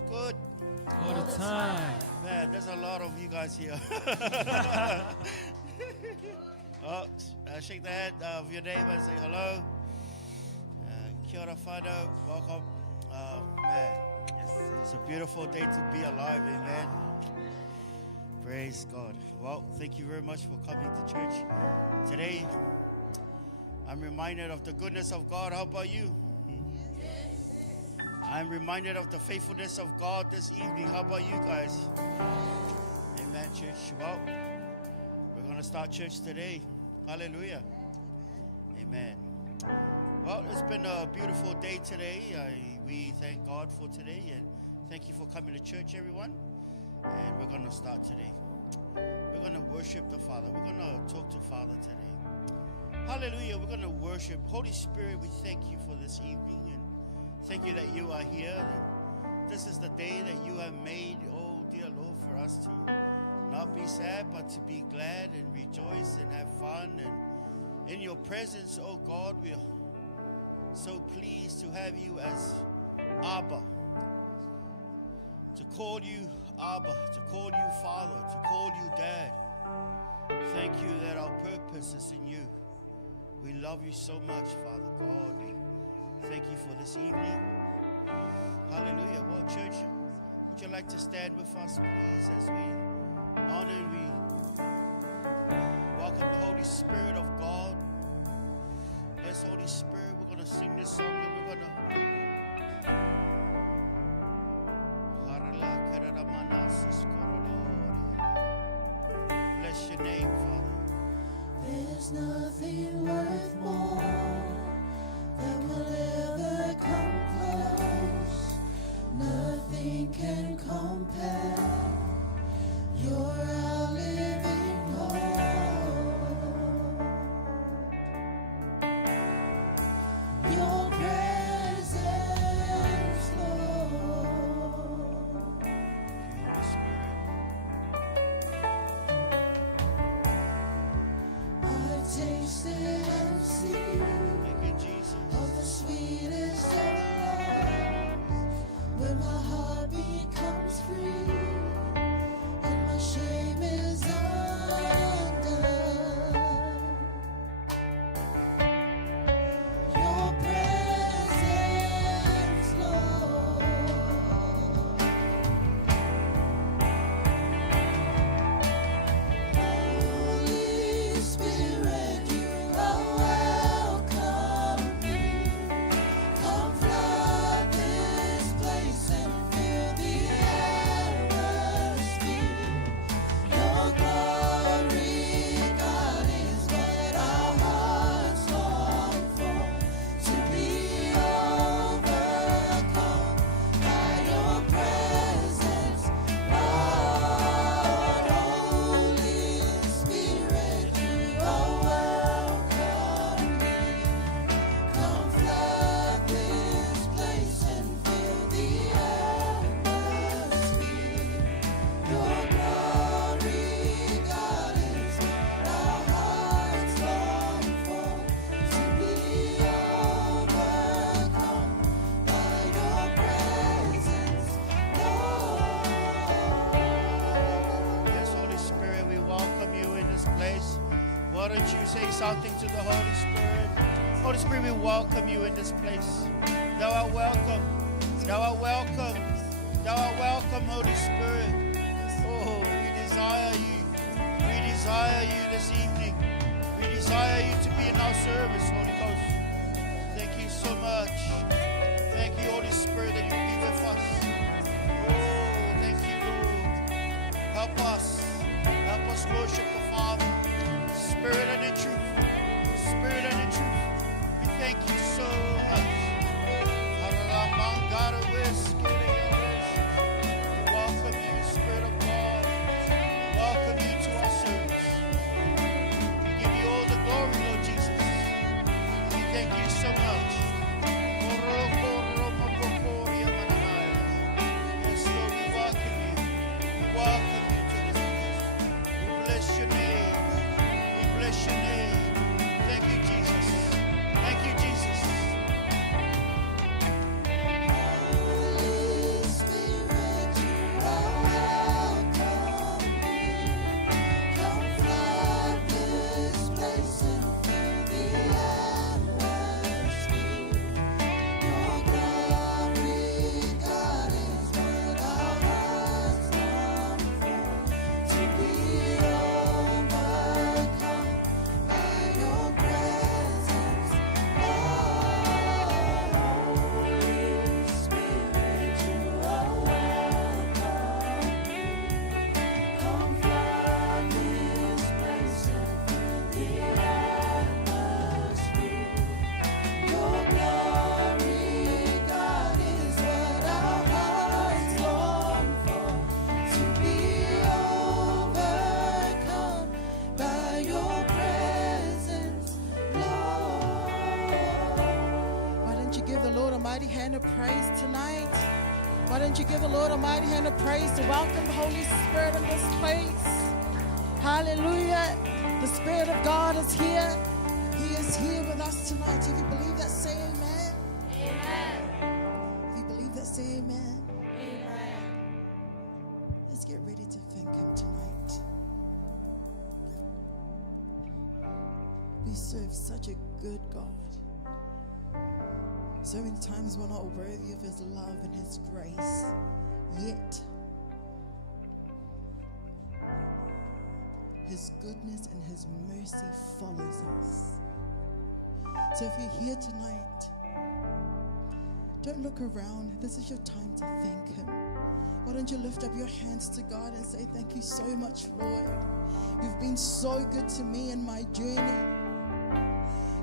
What's good? All the time. Man, there's a lot of you guys here. Shake the hand of your neighbor and say hello. Kia ora whanau, welcome. Man, it's a beautiful day to be alive, amen. Praise God. Well, thank you very much for coming to church. Today, I'm reminded of the goodness of God. How about you? I'm reminded of the faithfulness of God this evening. How about you guys? Amen, church. Well, we're going to start church today. Hallelujah. Amen. Well, it's been a beautiful day today. We thank God for today, and thank you for coming to church, everyone. And we're going to start today. We're going to worship the Father. We're going to talk to Father today. Hallelujah. We're going to worship. Holy Spirit, we thank you for this evening, and thank you that you are here. And this is the day that you have made, oh dear Lord, for us to not be sad, but to be glad and rejoice and have fun. And in your presence, oh God, we are so pleased to have you as Abba. To call you Abba, to call you Father, to call you Dad. Thank you that our purpose is in you. We love you so much, Father God. We thank you for this evening. Hallelujah. Well, church, would you like to stand with us, please, as we honor and we welcome the Holy Spirit of God. Yes, Holy Spirit, we're going to sing this song and we're going to bless your name, Father. There's nothing worth more that will ever come close. Nothing can compare. You're our living hope. Your presence, Lord. Holy Spirit. I've tasted and seen Thank you, Jesus. of the sweetest of loves, when my heart becomes free and my shame is undone. Your presence, Lord. Holy Spirit, you are welcome here. Come flood this place and fill the atmosphere. Your glory, God, is what our hearts long for. To be overcome by your presence, Lord. Holy Spirit, you are welcome here. Come flood this place and fill the atmosphere. Your glory, God, is what our hearts long for. To be overcome by your presence, Lord. Yes, Holy Spirit, we welcome you in this place. Why don't you say something to the Holy Spirit? Holy Spirit, we welcome you in this place. Thou art welcome. Thou art welcome. Thou art welcome, Holy Spirit. Oh, we desire you. We desire you this evening. We desire you to be in our service, Holy Ghost. Thank you so much. Thank you, Holy Spirit, that you be with us. Oh, thank you, Lord. Help us. Help us worship the Father. Spirit and in truth. Spirit and in truth. We thank you so much. We welcome you, Spirit of God. Welcome you to our service. We give you all the glory, Lord Jesus. We thank you so much. Yes, Lord, we welcome you. We welcome you to this place. We bless your name. We bless your name. Thank you, Jesus. Thank you, Jesus. Holy Spirit. mighty hand of praise tonight? Why don't you give the Lord a mighty hand of praise to welcome the Holy Spirit in this place? Hallelujah. The Spirit of God is here. He is here with us tonight. If you believe that, say amen. Amen. If you believe that, say amen. Amen. Let's get ready to thank Him tonight. We serve such a good God. So many times we're not worthy of His love and His grace, yet His goodness and His mercy follows us. So if you're here tonight, don't look around. This is your time to thank Him. Why don't you lift up your hands to God and say, thank you so much, Lord. You've been so good to me in my journey.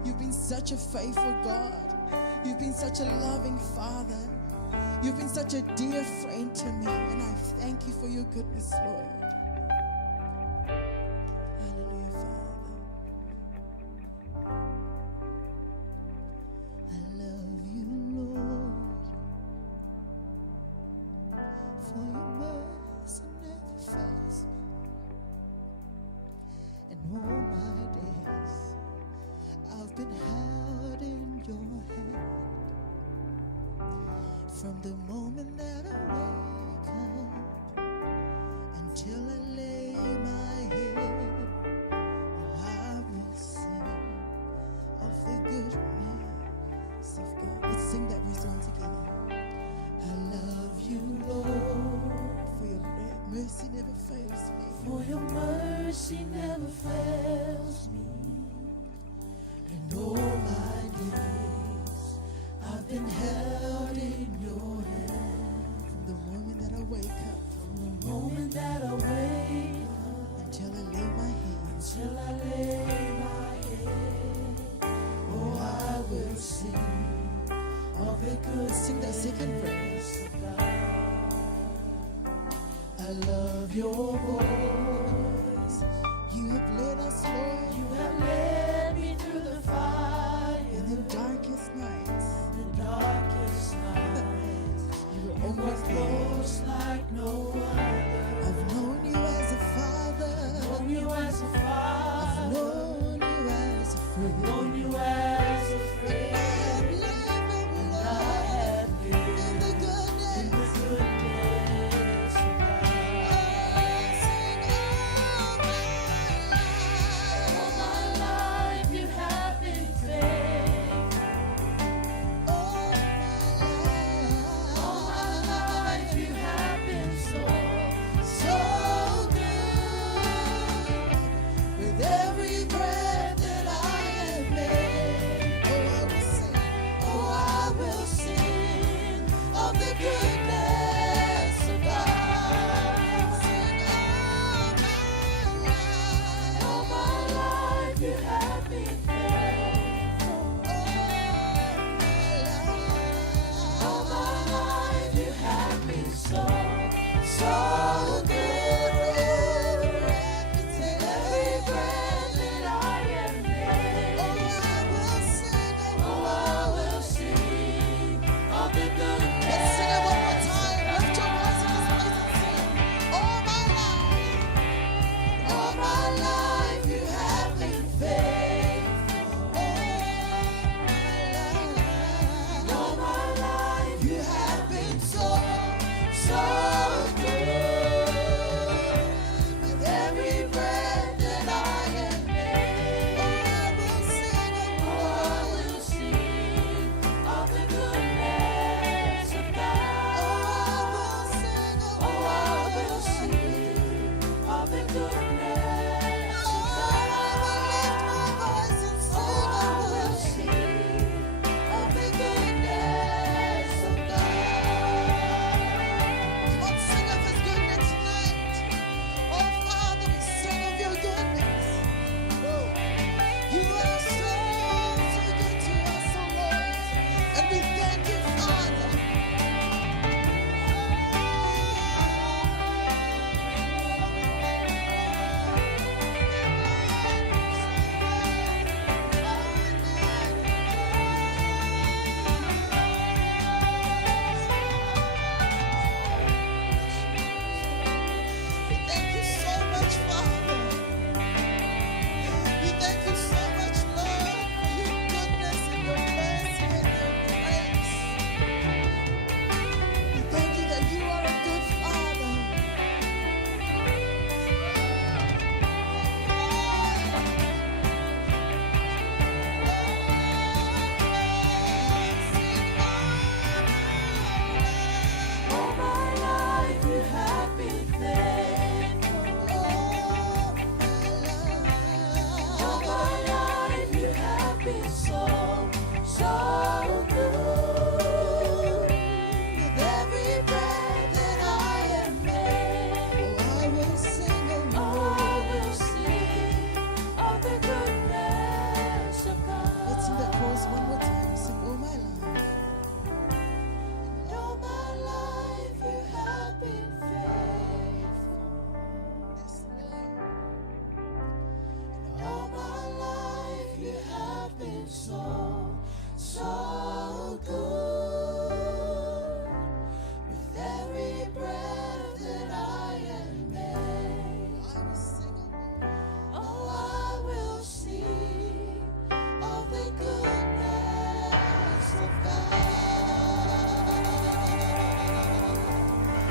You've been such a faithful God. You've been such a loving Father. You've been such a dear friend to me, and I thank you for your goodness, Lord. Hallelujah, Father. I love you, Lord, for your mercy never fails me. And all my days I've been held in your hand. From the moment that I wake up until I lay my head, I will sing of the goodness of God. Let's sing that verse one together. I love you, Lord, for your mercy never fails me. For your mercy never fails me. And all my days I've been held in your hand. From the moment that I wake up, From the moment that I wake up until I lay my head, till I lay my head, oh, I will sing of the good. sing that second verse. of God. I love your voice. You have led us, Lord, You have led me through the fire, in the darkest nights. the darkest night. You were You were always there. close like no other. I've known you as a father. Known you as a I've father. known you as a friend. Known you as a I friend. have lived in I love have in lived the in the goodness. goodness of God. I say so good. With every breath that I am made, oh, I will sing of of the goodness of God. Let's sing that chorus one more time. Sing all my life. All my life you have been faithful. Yes, All my life you have been so good. With every breath that I am made, I will sing of oh, I will sing of the goodness of God.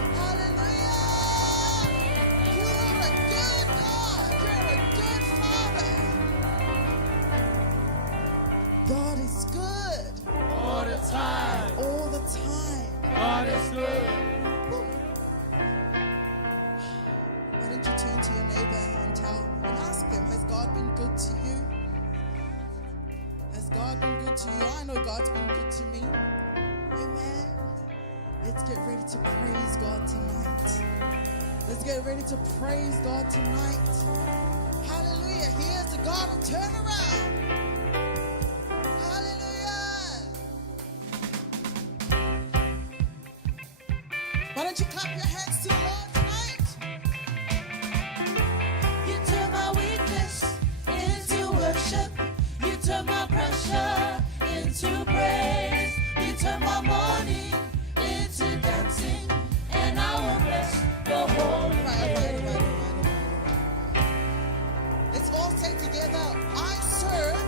Hallelujah! You are a good God. You're a good Father. God is good All the time. all the time. God is good. Why don't you turn to your neighbor and ask him, has God been good to you? Has God been good to you? I know God's been good to me. Amen. Let's get ready to praise God tonight. Let's get ready to praise God tonight. Hallelujah. He is the God of turnaround. Hallelujah. Why don't you clap your hands to the Lord tonight? You turn my weakness into worship. You turn my pressure into praise. You turn my mourning into dancing. And I will bless your holy name. Let's all say together, I serve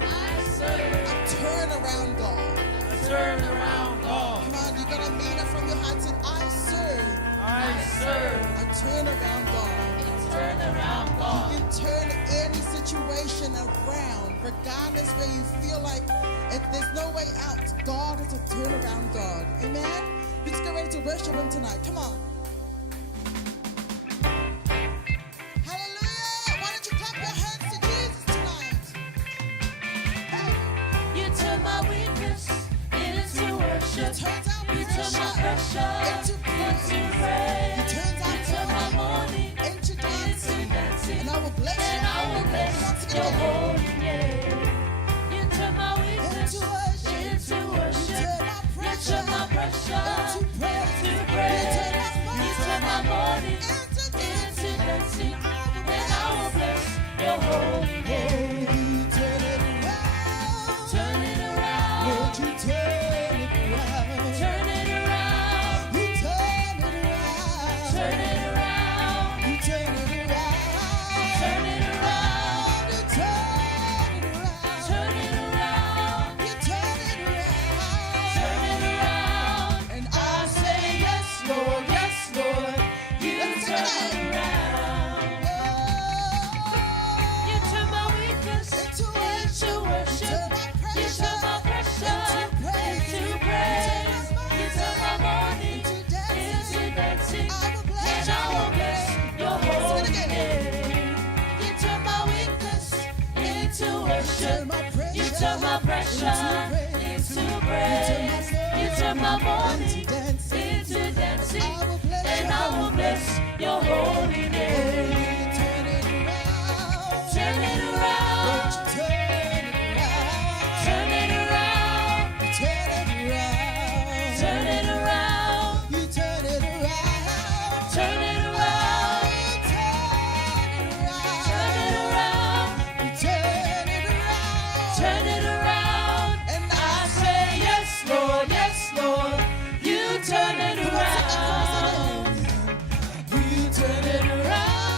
I serve a turnaround God. Turn around, God. Come on, you're gonna mean it from your heart. And I serve I serve. a turnaround God. turn around God. You can turn any situation around, regardless where you feel like if there's no way out. God is a turnaround God. Amen. Let's get ready to worship Him tonight. Come on. Hallelujah. Why don't you clap your hands to Jesus tonight? Hey. You turn my weakness into worship. Turns out You turn my pressure pressure into praise. into praise. He turns You turn my out mourning into dancing. into dancing. And I will bless you. And I will bless Once your again. holy name. You turn my weakness Into worship. into worship. You turn my You turn my pressure into praise. into praise. You turn my You turn my mourning into into dancing. And I will bless your holy name. You turn it around. Turn it around. Won't you turn it around? Turn it around. You turn it around. Turn it around. You turn it around. Turn it around. You turn it around. Turn it around. You turn it around. Turn it around. And I say yes, Lord, yes, Lord. You Let's turn sing it it around. You turn my weakness into worship. You turn my pressure into praise. You turn my mourning into dancing. And I will bless your holy name. You turn my weakness into worship. You turn my pressure into praise. You turn my mourning into dancing. And I will bless your holy name. turn it around. Turn it around. Won't you turn it around? Turn it around. Turn it around. Turn it around. You turn it around. Turn it around. Turn it around. You turn it around. Turn it around. And I say yes, Lord, yes, Lord. You turn it around. You turn it around.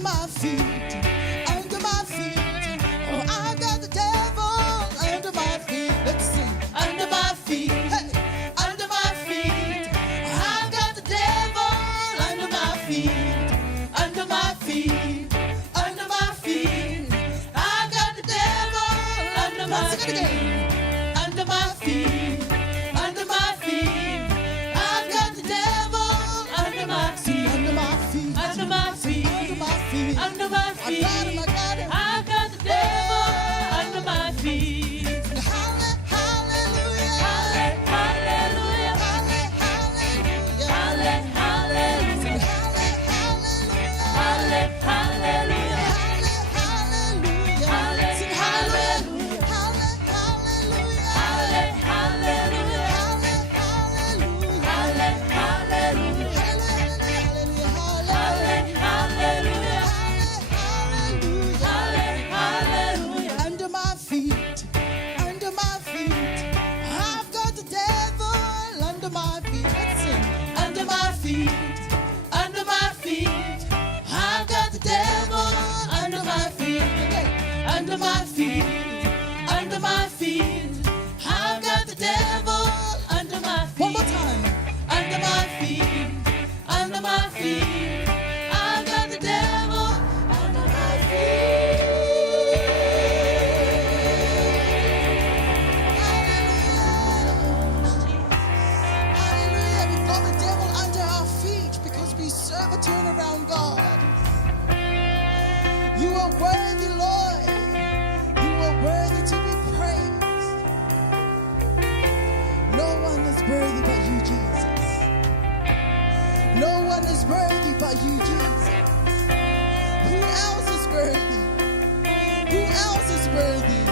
under my feet, under my feet. Oh, I got the devil under my feet. Let's sing. Under my feet, hey, under my feet. I got the devil under my feet, under my feet, under my feet. I got the devil under my feet, under my feet, under my feet. I've got the devil under my feet, under my feet, under my feet, under my feet, under my feet. I got him, I got him. I've got the devil under my feet. Hallelujah, hallelujah, hallelujah, hallelujah, hallelujah, hallelujah, sing hallelujah, hallelujah, hallelujah, under my feet, under my feet. I've got the devil under my feet. Let's sing. Under my feet, under my feet. I've got the devil under my feet. Okay. Under my feet, under my feet. I've got the devil under my feet. One more time. Under my feet, under my feet. I've got the devil under my feet. Hallelujah. We've got the devil under our feet because we serve a turnaround God. You are worthy, Lord. You are worthy to be praised. No one is worthy but you, Jesus. No one is worthy but you, Jesus. Who else is worthy? Who else is worthy?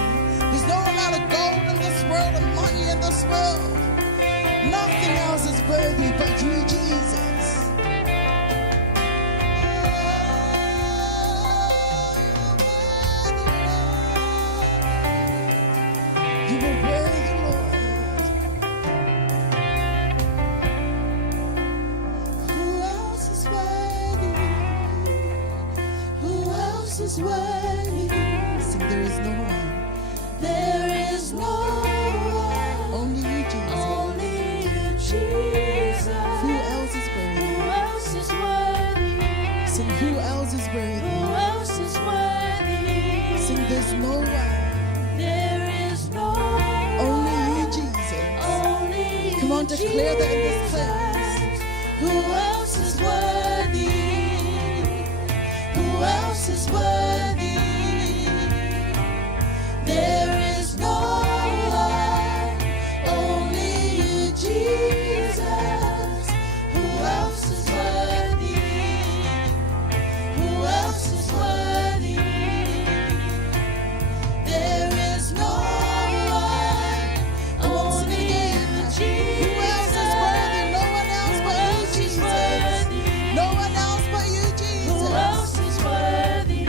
There's no amount of gold in this world and money in this world. Nothing else is worthy but you, Jesus. You are worthy, Lord. Who else is worthy? Who else is worthy? Sing, there is no one. There is no one. Only you, Jesus. Only you, Jesus. Who else is worthy? Who else is worthy? Sing, who else is worthy? Who else is worthy? Sing, there's no one. There is no one. Only you, Jesus. Only you. Come on, declare that in this place. Who else is worthy? Who else is worthy? There is no one. Only you, Jesus. Who else is worthy? Who else is worthy? There is no one. Only you, Jesus. Who else is worthy? No one else but you, Jesus. No one else but you, Jesus. Who else is worthy?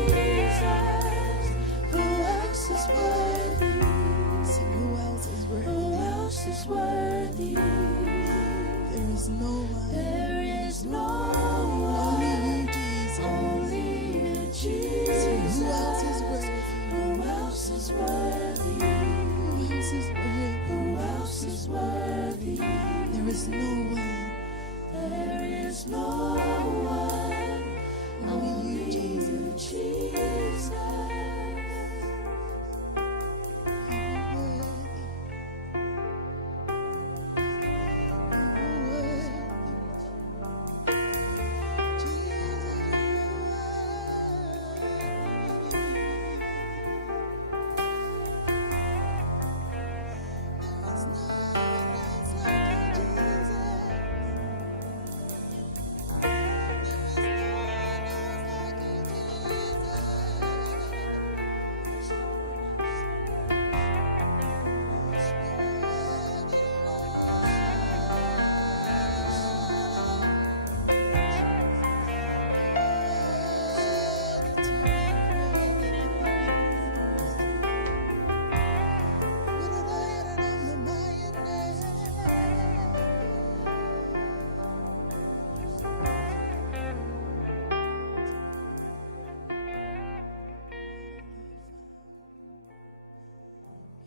Jesus. Who else is worthy? Sing, who else is Who worthy? else is worthy? There is no one. There is no Only one. you, Jesus. Only you, Jesus. Sing, who else is worthy? Who else is worthy? Who else is worthy? Who else is worthy? There is no one. There is no one. Only you, Jesus. Jesus.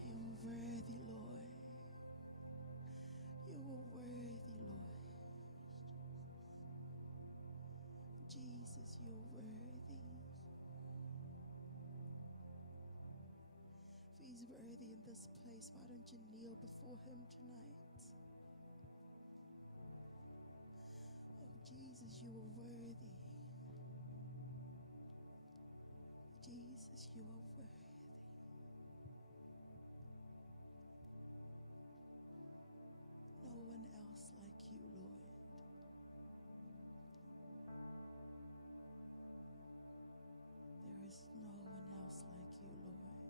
You are worthy. You are worthy. Jesus, you Jesus, you're worthy. If he's worthy in this place, why don't you kneel before him tonight? Oh, Jesus, you are worthy. Jesus, you are worthy. No one else like you, Lord. There is no one else like you, Lord.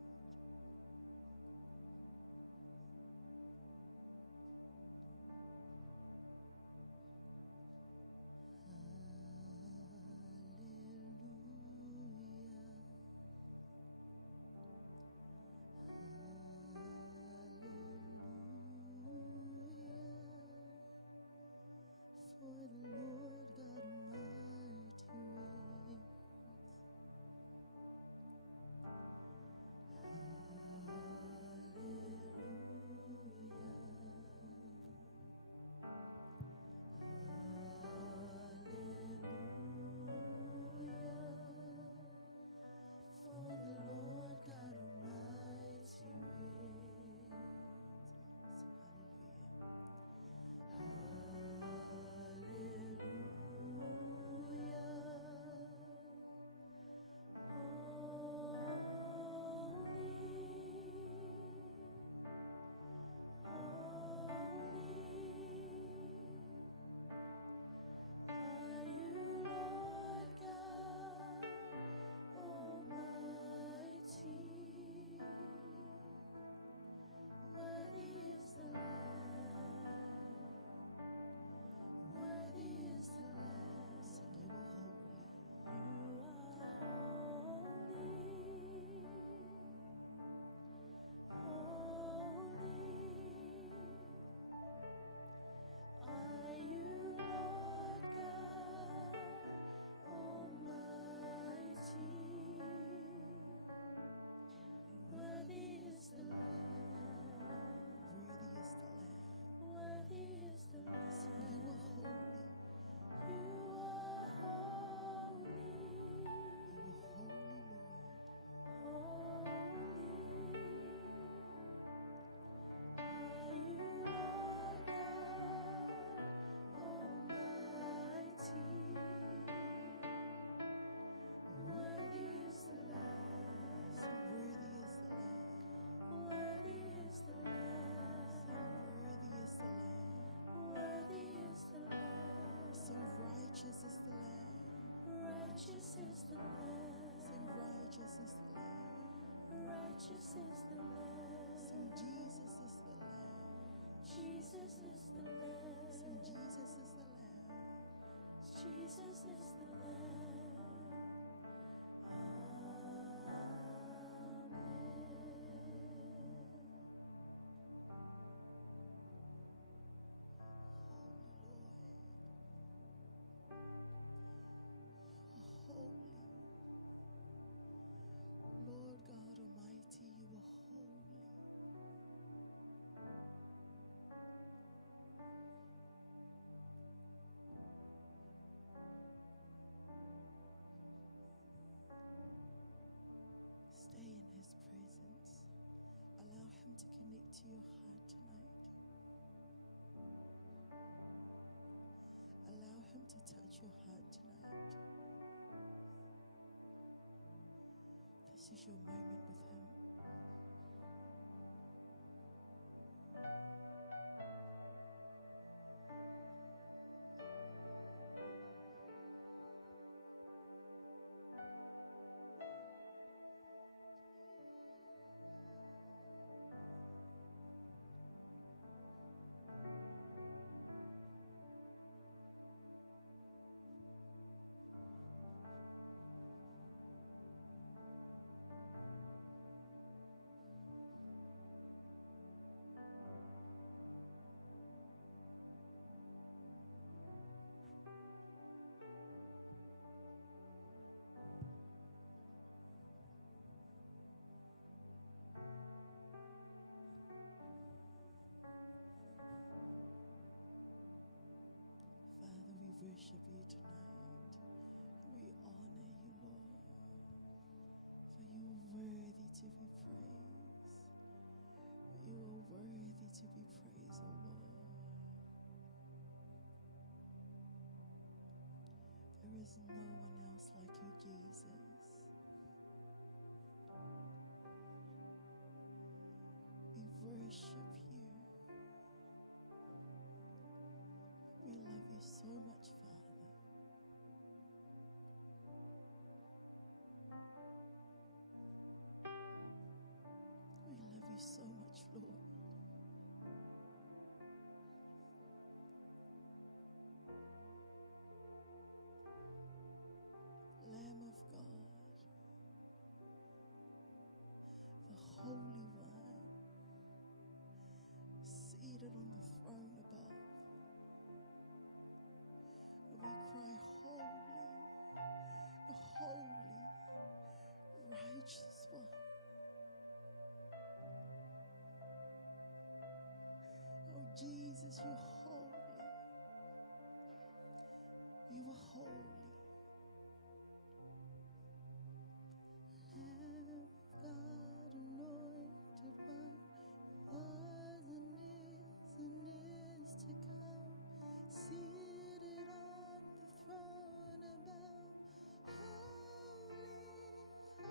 For the Lord God Almighty reigns. For the Lord God Almighty reigns. Righteous is the Lamb. Righteous is the Lamb. Sing, righteous is the Lamb. Righteous is the Lamb. Sing, Jesus is the Lamb. Jesus is the Lamb. Sing, Jesus is the Lamb. Jesus is the Lamb. to your heart tonight. Allow him to touch your heart tonight. This is your moment with him. Father, we worship you tonight. We honor you, Lord, for you are worthy to be praised. You are worthy to be praised, O Lord. There is no one else like you, Jesus. We worship you. We love you so much, Father. We love you so much, Lord. Lamb of God, the Holy One, seated on the throne above. We cry, holy, holy, righteous one. Oh, Jesus, you're holy. You are holy. Lamb of God, anointed one, was and is to come, seated on the throne above. Holy,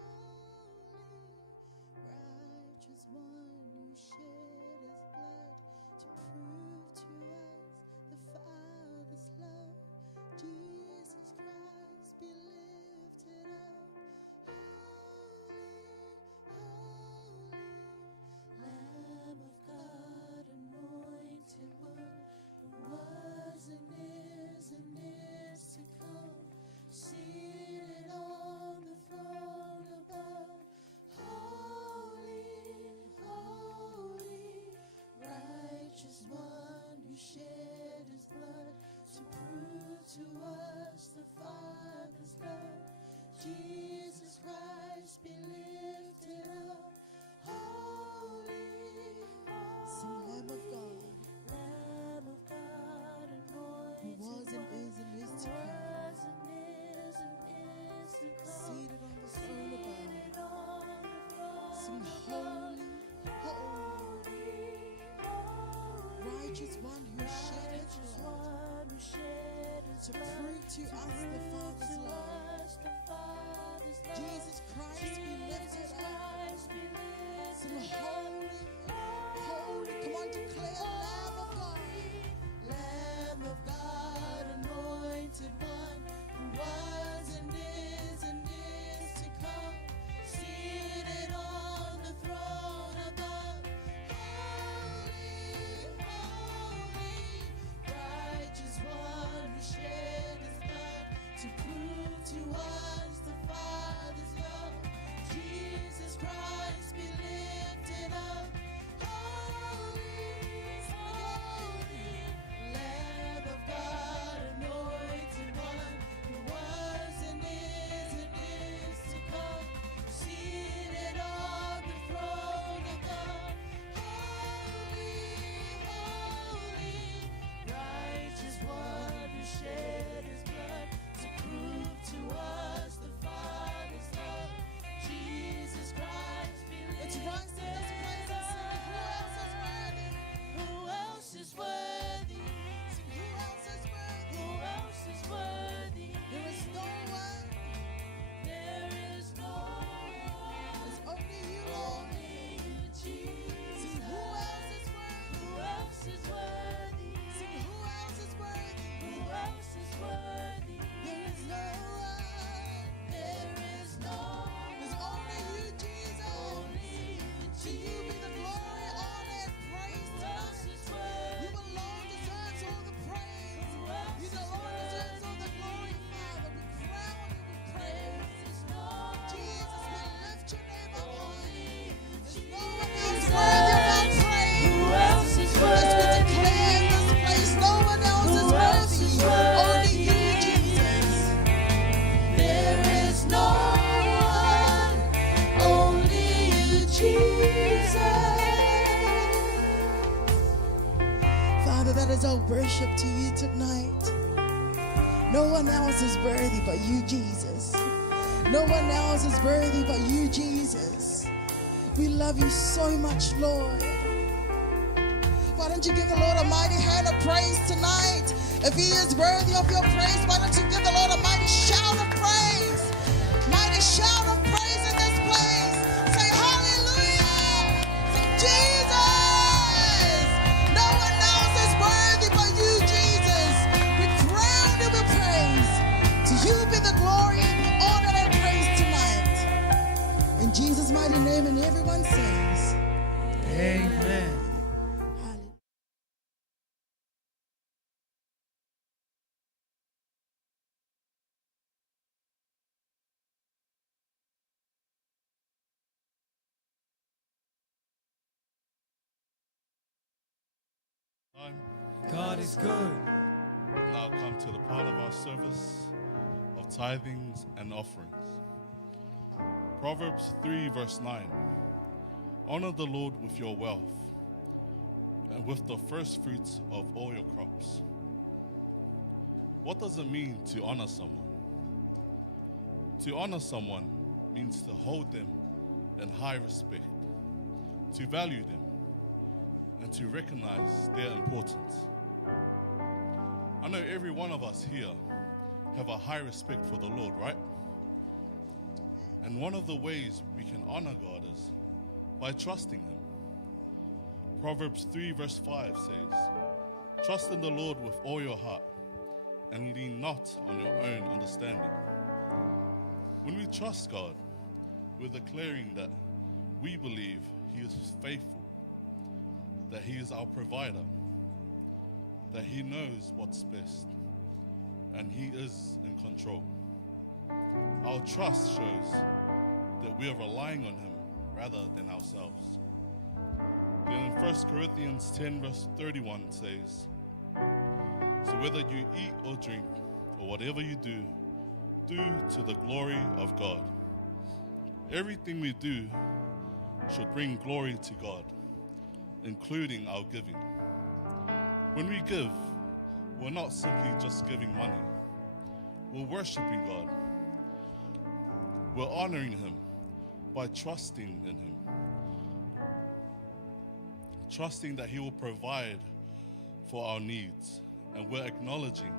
holy, righteous one who shed his blood to prove to us the Father's love. Jesus Christ, be lifted up. Holy, holy, Lamb of God, anointed one, who was and is to come, seated on the throne above. Holy, holy, righteous one who shed his blood to prove to us the Father's love. Jesus Christ, be lifted up. Holy, sing Lamb of God, Lamb of God, anointed who was and is to come, seated on the throne above. Sing holy, holy, righteous one who shed his blood to prove to us the Father's love. Jesus Christ, be lifted up. Sing holy, holy. Come on, declare Lamb of God. Lamb of God, anointed one, who was and is to come, seated on the throne above. Holy, holy, righteous one who shed his blood is our worship to you tonight. No one else is worthy but you, Jesus. No one else is worthy but you, Jesus. We love you so much, Lord. Why don't you give the Lord a mighty hand of praise tonight? If he is worthy of your praise, why don't you give the Lord a mighty shout of praise? Mighty shout of praise in this place. Say hallelujah. Say Jesus. No one else is worthy but you, Jesus. We crown you with praise. To you be the glory, the honor, and praise tonight. In Jesus' mighty name, and everyone says, Amen. Time. God is good. We now come to the part of our service of tithings and offerings. Proverbs 3 verse 9. Honor the Lord with your wealth and with the first fruits of all your crops. What does it mean to honor someone? To honor someone means to hold them in high respect, to value them, and to recognize their importance. I know every one of us here have a high respect for the Lord, right? And one of the ways we can honor God is by trusting him. Proverbs 3 verse 5 says, trust in the Lord with all your heart and lean not on your own understanding. When we trust God, we're declaring that we believe he is faithful, that he is our provider, that he knows what's best, and he is in control. Our trust shows that we are relying on him rather than ourselves. Then in 1 Corinthians 10 verse 31 says, so whether you eat or drink or whatever you do, do to the glory of God. Everything we do should bring glory to God, including our giving. When we give, we're not simply just giving money. We're worshiping God. We're honoring him by trusting in him. Trusting that he will provide for our needs. And we're acknowledging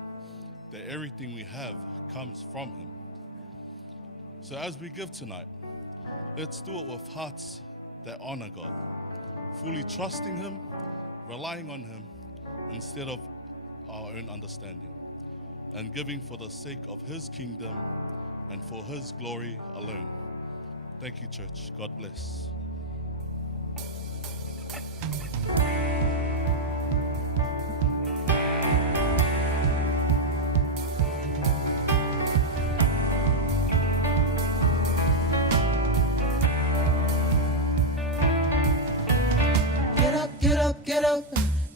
that everything we have comes from him. So as we give tonight, let's do it with hearts that honor God, fully trusting him, relying on him instead of our own understanding, and giving for the sake of his kingdom and for his glory alone. Thank you, church. God bless.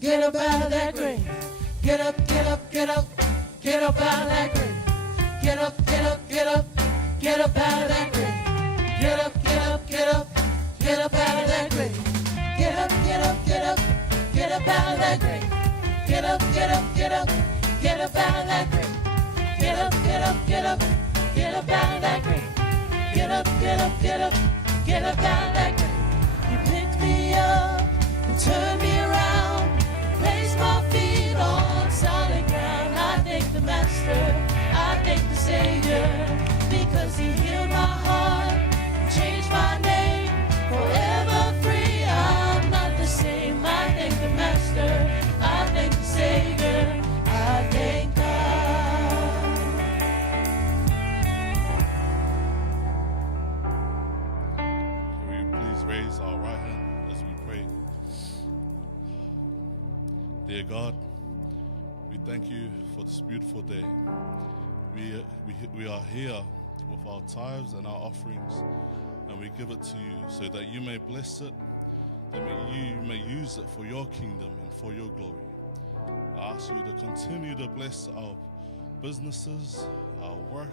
Get up out of that grave. Get up, get up, get up, get up out of that grave. Get up, get up, get up, get up out of that grave. Get up, get up, get up, get up out of that grave. Get up, get up, get up, get up out of that grave. Get up, get up, get up, get up out of that grave. Get up, get up, get up, get up out of that grave. Get up, get up, get up, get up out of that grave. You picked me up and turned me around. Place my feet on solid ground. I thank the Master, I thank the Savior, because he healed my heart, changed my name, forever free. I'm not the same. I thank the Master, I thank the Savior, I thank God. Can we please raise our right hand as we pray? Dear God, we thank you for this beautiful day. We are here with our tithes and our offerings, and we give it to you so that you may bless it, that you may use it for your kingdom and for your glory. I ask you to continue to bless our businesses, our work,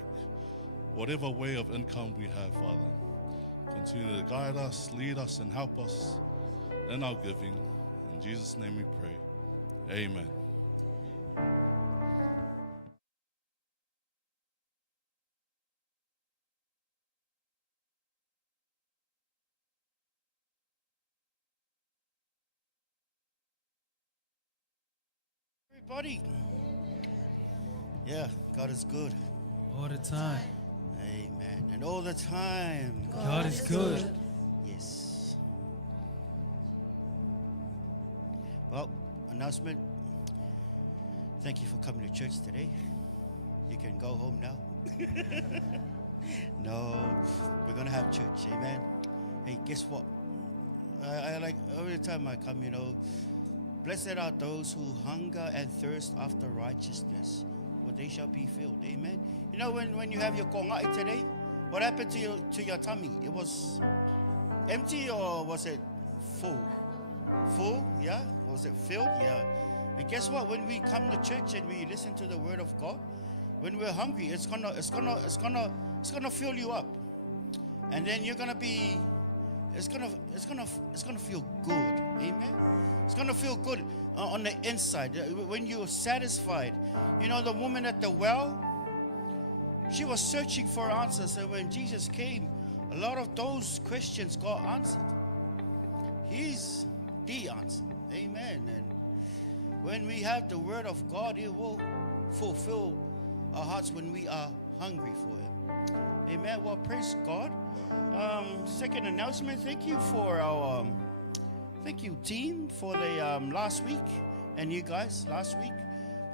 whatever way of income we have, Father. Continue to guide us, lead us, and help us in our giving. In Jesus' name we pray. Amen. everybody? Yeah, God is good. All the time. Amen. And all the time. God is good. Yes. Well, announcement. Thank you for coming to church today. You can go home now. No, we're going to have church. Amen. Hey, guess what? I like every time I come, blessed are those who hunger and thirst after righteousness, for they shall be filled. Amen. You know, when you have your kongai today, what happened to your tummy? It was empty or was it full? Full, yeah? Was it filled? Yeah. And guess what? When we come to church and we listen to the word of God, when we're hungry, it's gonna fill you up. And then you're gonna be it's gonna feel good. Amen. It's gonna feel good on the inside. When you're satisfied. You know, the woman at the well, she was searching for answers, and when Jesus came, a lot of those questions got answered. He's the answer. Amen. And when we have the word of God, it will fulfill our hearts when we are hungry for Him. Amen. Well, praise God. Second announcement. Thank you for our thank you team for the last week, and you guys last week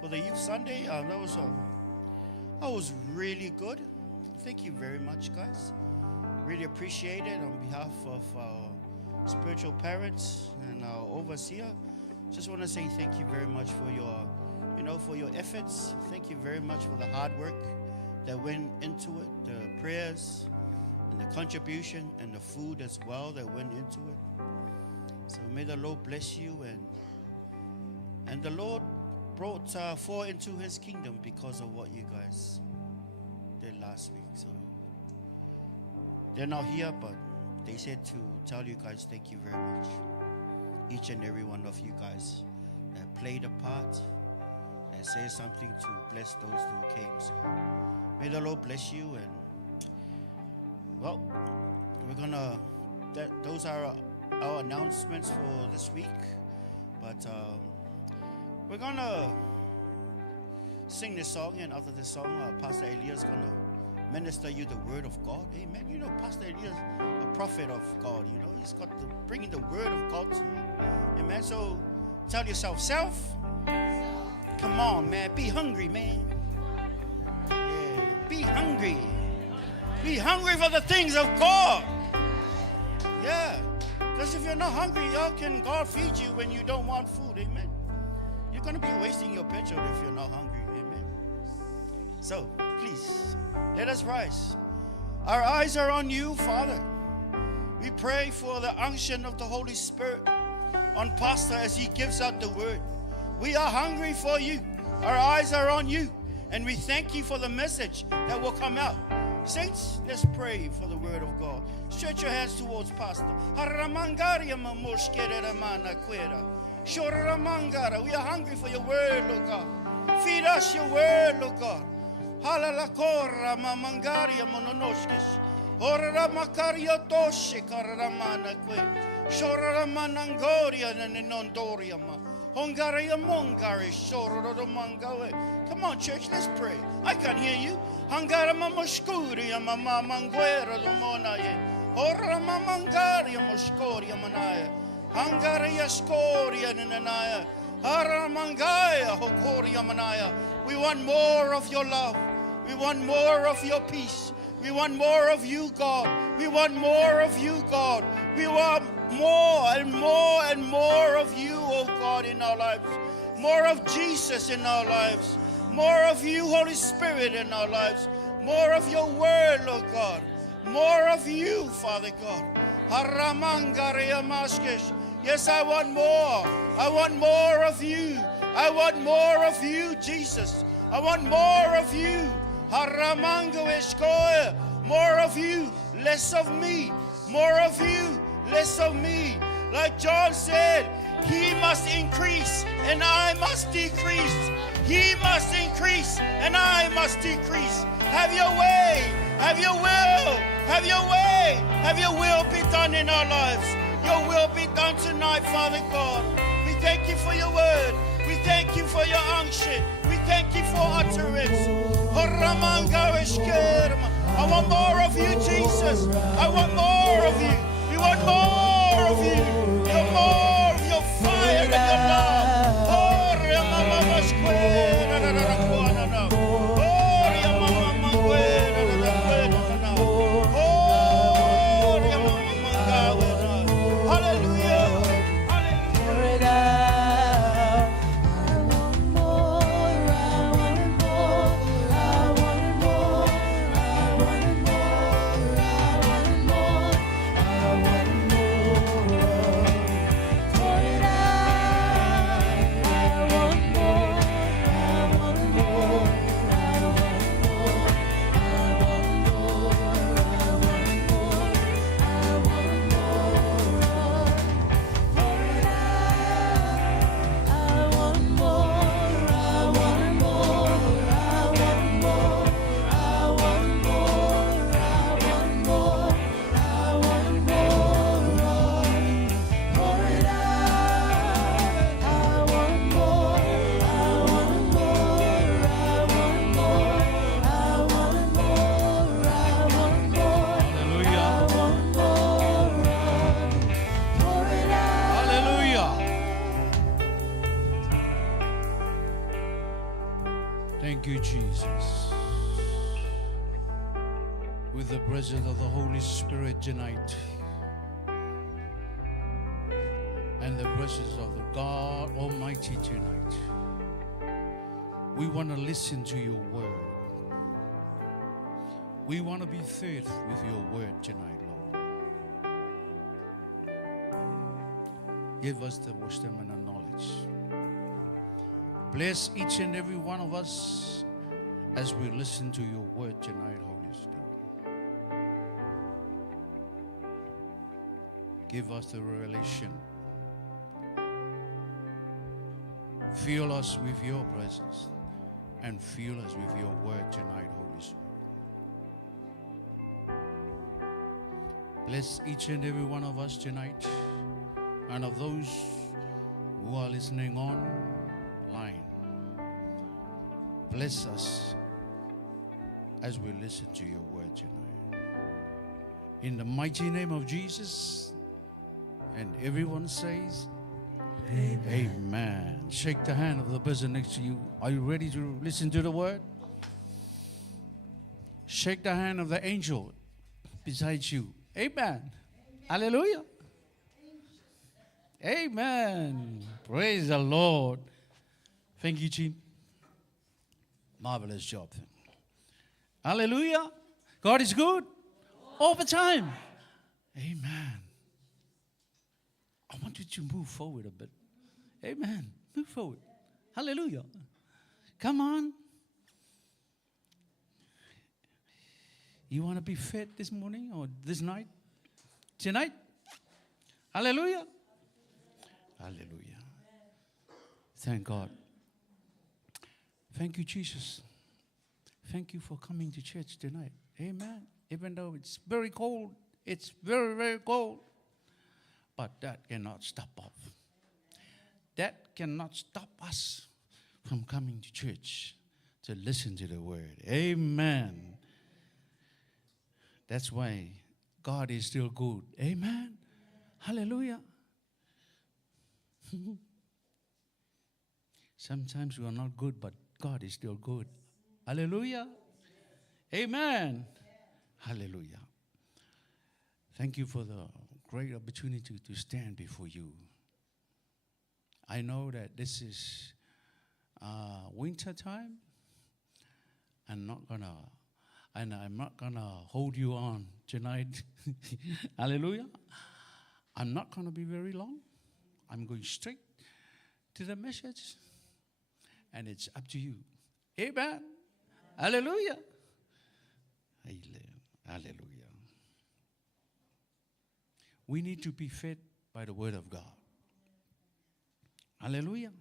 for the Youth Sunday. That was really good. Thank you very much, guys. Really appreciate it on behalf of our spiritual parents and our overseer. Just want to say thank you very much for your efforts. Thank you very much for the hard work that went into it, the prayers and the contribution and the food as well that went into it. So may the Lord bless you, and the Lord brought four into His kingdom because of what you guys did last week. So they're not here, but they said to tell you guys thank you very much. Each and every one of you guys that played a part, that said something to bless those who came. So may the Lord bless you. And well, those are our announcements for this week. But we're gonna sing this song, and after this song, Pastor Elias gonna minister you the word of God. Amen. You know, Pastor Elias, a prophet of God. You know, he's got to bring the word of God to you. Amen. So tell yourself, self. Come on, man. Be hungry, man. Yeah. Be hungry. Be hungry for the things of God. Yeah. Because if you're not hungry, how can God feed you when you don't want food? Amen. You're going to be wasting your petrol if you're not hungry. Amen. So, please, let us rise. Our eyes are on you, Father. We pray for the unction of the Holy Spirit on Pastor as he gives out the word. We are hungry for you. Our eyes are on you. And we thank you for the message that will come out. Saints, let's pray for the word of God. Stretch your hands towards Pastor. We are hungry for your word, Lord God. Feed us your word, Lord God. Halalakora mamangaria mononoskis. Ora makaria toshe karamana kwe. Shora manangoria nanondoria ma. Hongaria mongari shora mangawe. Come on, church, let's pray. I can't hear you. Hangara mamuskuria mama manguera lumonaye. Ora mamangaria muscoria manaya. Hangaria scoria nanaya. Haramangaya hokoria manaya. We want more of your love. We want more of your peace. We want more of you, God. We want more of you, God. We want more and more and more of you, oh God, in our lives. More of Jesus in our lives. More of you, Holy Spirit, in our lives. More of your word, Lord God. More of you, Father God. Yes, I want more. I want more of you. I want more of you, Jesus. I want more of you. More of you, less of me. More of you, less of me. Like John said, he must increase and I must decrease. He must increase and I must decrease. Have your way. Have your will. Have your way. Have your will be done in our lives. Your will be done tonight, Father God. We thank you for your word. We thank you for your unction. We thank you for utterance. I want more of you, Jesus. I want more of you. We want more of you. Your more of your fire and your love. Thank you, Jesus. With the presence of the Holy Spirit tonight, and the presence of the God Almighty tonight, we want to listen to your word. We want to be filled with your word tonight, Lord. Give us the wisdom and the knowledge. Bless each and every one of us as we listen to your word tonight, Holy Spirit. Give us the revelation. Fill us with your presence and fill us with your word tonight, Holy Spirit. Bless each and every one of us tonight, and of those who are listening online. Bless us as we listen to your word tonight. In the mighty name of Jesus, and everyone says, Amen. Amen. Shake the hand of the person next to you. Are you ready to listen to the word? Shake the hand of the angel beside you. Amen. Hallelujah. Amen. Praise the Lord. Thank you, Chief. Marvelous job. Hallelujah. God is good all the time. Amen. I want you to move forward a bit. Amen. Move forward. Hallelujah. Come on. You want to be fed this morning or this night? Tonight? Hallelujah. Hallelujah. Thank God. Thank you, Jesus. Thank you for coming to church tonight. Amen. Even though it's very cold, it's very, very cold. But that cannot stop us. That cannot stop us from coming to church to listen to the word. Amen. That's why God is still good. Amen. Hallelujah. Sometimes we are not good, but God is still good. Hallelujah. Amen. Hallelujah. Thank you for the great opportunity to stand before you. I know that this is winter time. I'm not gonna hold you on tonight. Hallelujah. I'm not gonna be very long. I'm going straight to the message, and it's up to you. Amen. Hallelujah. Hallelujah. We need to be fed by the word of God. Hallelujah.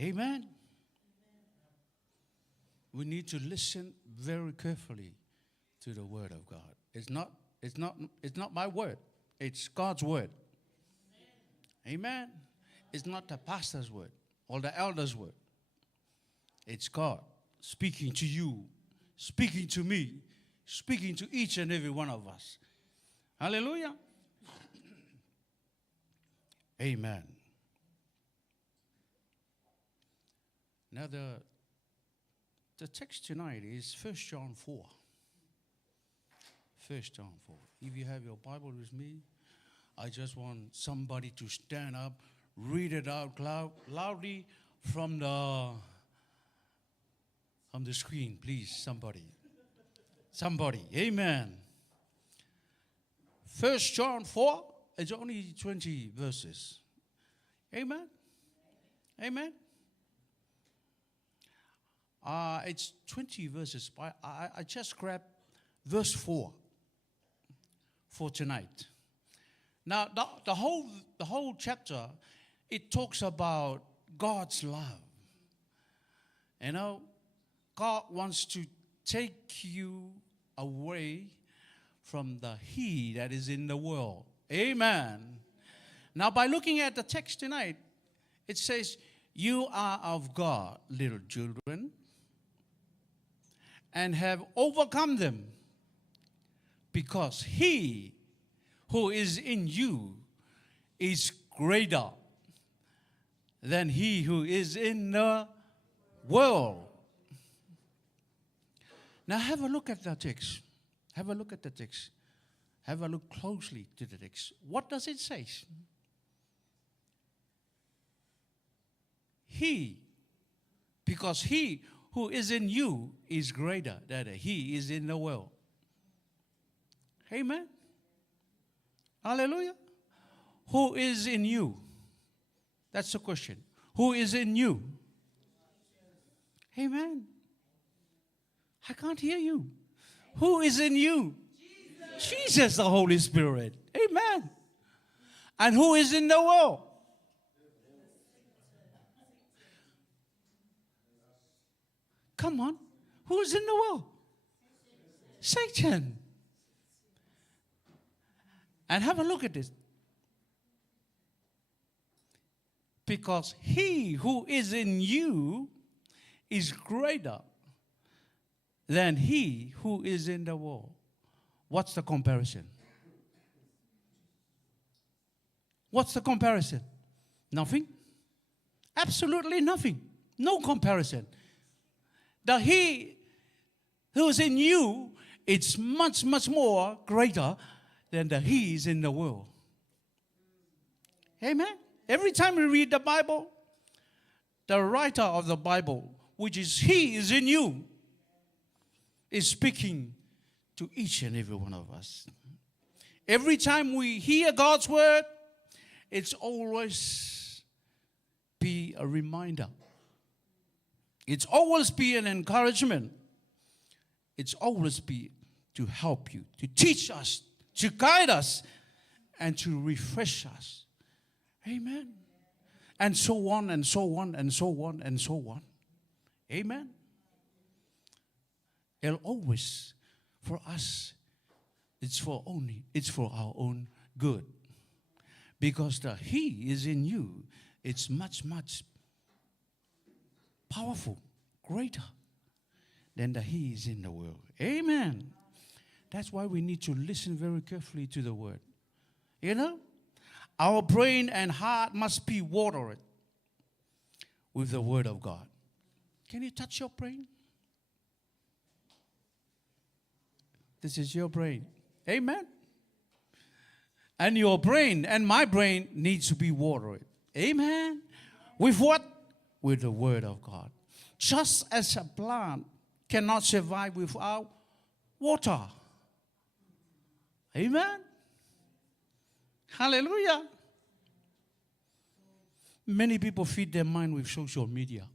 Amen. We need to listen very carefully to the word of God. It's not my word. It's God's word. Amen. It's not the pastor's word. or the elders' word. It's God speaking to you, speaking to me, speaking to each and every one of us. Hallelujah. Amen. Now the text tonight is 1 John 4. 1 John 4. If you have your Bible with me, I just want somebody to stand up, read it out loudly from the screen, please, somebody. Somebody. Amen. 1 John 4, it's only 20 verses. Amen. Amen. It's 20 verses. I just grabbed verse 4 for tonight. Now, the whole chapter, it talks about God's love. You know, God wants to take you away from the he that is in the world. Amen. Now, by looking at the text tonight, it says, you are of God, little children, and have overcome them, because he who is in you is greater than he who is in the world. Now have a look at the text. Have a look at the text. Have a look closely to the text. What does it say? He, because he who is in you is greater than he is in the world. Amen. Hallelujah. Who is in you? That's the question. Who is in you? Amen. I can't hear you. Who is in you? Jesus, the Holy Spirit. Amen. And who is in the world? Come on. Who is in the world? Satan. And have a look at this. Because he who is in you is greater than he who is in the world. What's the comparison? What's the comparison? Nothing. Absolutely nothing. No comparison. The he who is in you, it's much, much more greater than the he is in the world. Amen. Every time we read the Bible, the writer of the Bible, which is he is in you, is speaking to each and every one of us. Every time we hear God's word, it's always be a reminder. It's always be an encouragement. It's always be to help you, to teach us, to guide us, and to refresh us. Amen. And so on, and so on, and so on, and so on. Amen. It'll always, for us, it's for our own good. Because the he is in you, it's much, much powerful, greater than the he is in the world. Amen. That's why we need to listen very carefully to the word. You know, our brain and heart must be watered with the word of God. Can you touch your brain? This is your brain. Amen. And your brain and my brain needs to be watered. Amen. With what? With the word of God. Just as a plant cannot survive without water. Amen. Hallelujah. Many people feed their mind with social media.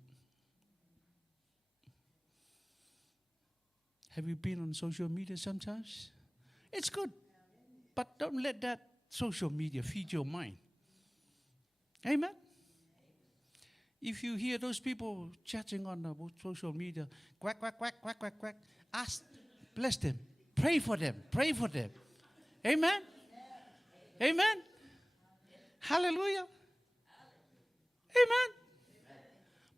Have you been on social media sometimes? It's good. But don't let that social media feed your mind. Amen. If you hear those people chatting on the social media, quack, quack, quack, quack, quack, quack, ask, bless them, pray for them, pray for them. Amen. Amen. Hallelujah. Amen.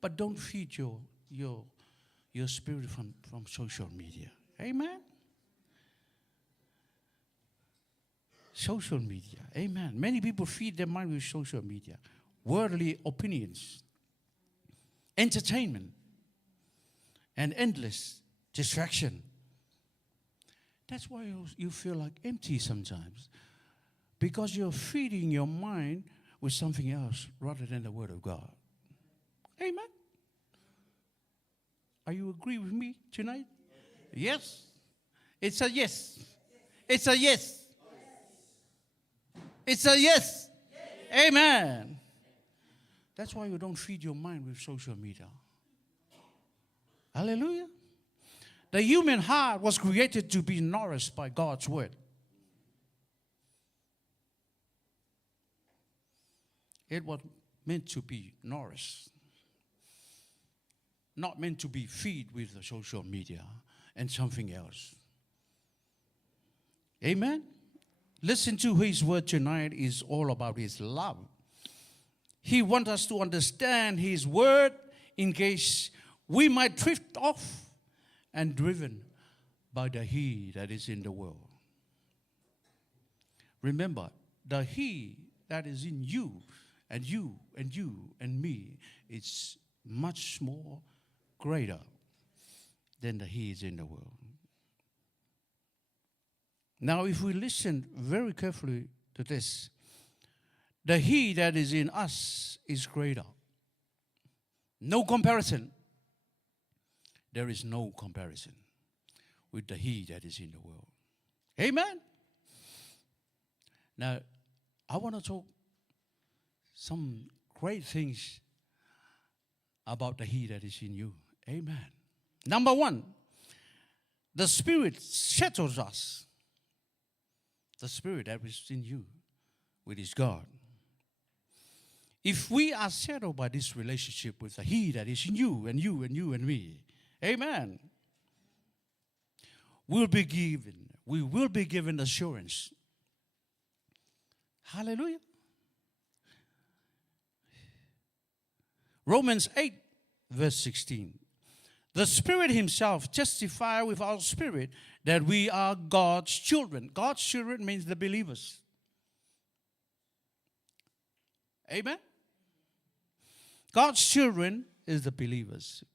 But don't feed your spirit from social media. Amen. Social media. Amen. Many people feed their mind with social media. Worldly opinions, entertainment, and endless distraction. That's why you feel like empty sometimes. Because you're feeding your mind with something else rather than the Word of God. Amen. Are you agree with me tonight? Yes. It's a yes. It's a yes. It's a yes. Amen. That's why you don't feed your mind with social media. Hallelujah. The human heart was created to be nourished by God's word. It was meant to be nourished. Not meant to be fed with the social media and something else. Amen. Listen to his word tonight is all about his love. He wants us to understand his word in case we might drift off and driven by the he that is in the world. Remember, the he that is in you and you and you and me is much more greater than the he is in the world. Now, if we listen very carefully to this, the he that is in us is greater. No comparison. There is no comparison with the he that is in the world. Amen. Now, I want to talk some great things about the he that is in you. Amen. Number one, the Spirit settles us. The Spirit that is in you with his God. If we are settled by this relationship with the he that is in you and you and you and me, amen, we will be given assurance. Hallelujah. Romans 8, verse 16. The Spirit himself testifies with our spirit that we are God's children. God's children means the believers. Amen? God's children is the believers.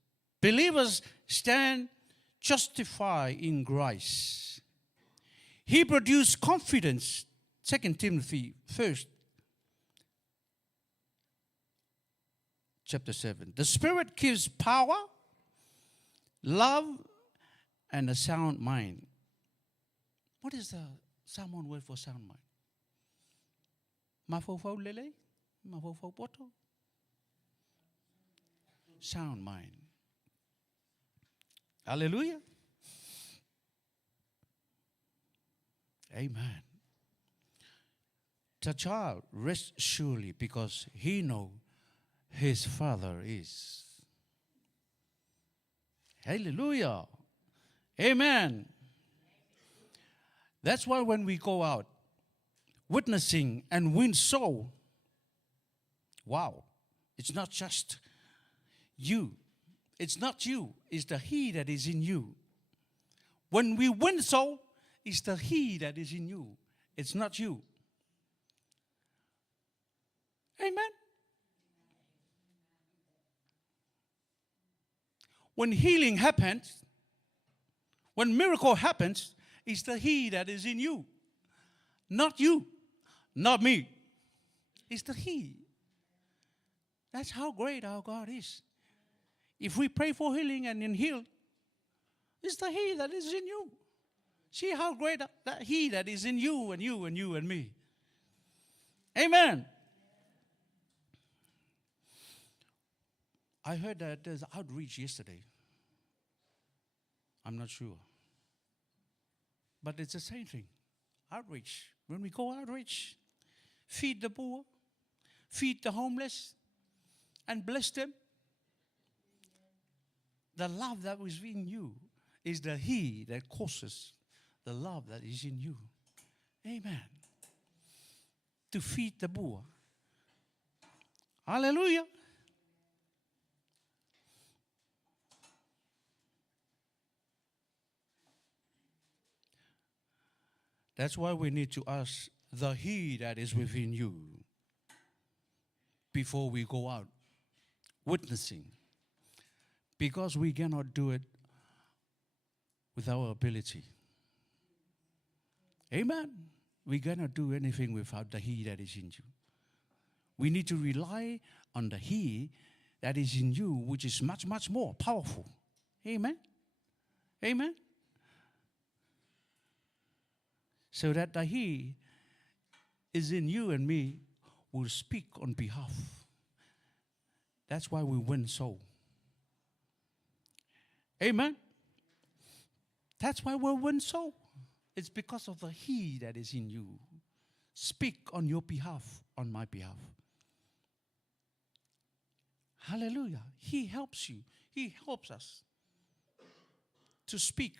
Believers stand justified in Christ. He produced confidence. 2 Timothy 1st, chapter 7. The Spirit gives power, love, and a sound mind. What is the Samoan word for sound mind? Mafofo lele? Mafofo poto? Sound mind. Hallelujah. Amen. The child rests surely because he knows his father is. Hallelujah. Amen. That's why when we go out witnessing and win soul, wow, it's not just you. It's not you. It's the he that is in you. When we win soul, it's the he that is in you. It's not you. Amen. When healing happens, when miracle happens, it's the he that is in you. Not you, not me. It's the he. That's how great our God is. If we pray for healing and in heal, it's the he that is in you. See how great that he that is in you and you and you and me. Amen. I heard that there's outreach yesterday. I'm not sure. But it's the same thing. Outreach. When we go outreach, feed the poor, feed the homeless, and bless them. The love that is in you is the he that causes the love that is in you. Amen. To feed the poor. Hallelujah. That's why we need to ask the He that is within you before we go out witnessing. Because we cannot do it with our ability. Amen. We cannot do anything without the He that is in you. We need to rely on the He that is in you, which is much, much more powerful. Amen. Amen. So that the He is in you and me will speak on behalf. That's why we win soul. Amen. That's why we win soul. It's because of the He that is in you. Speak on your behalf, on my behalf. Hallelujah. He helps you. He helps us to speak,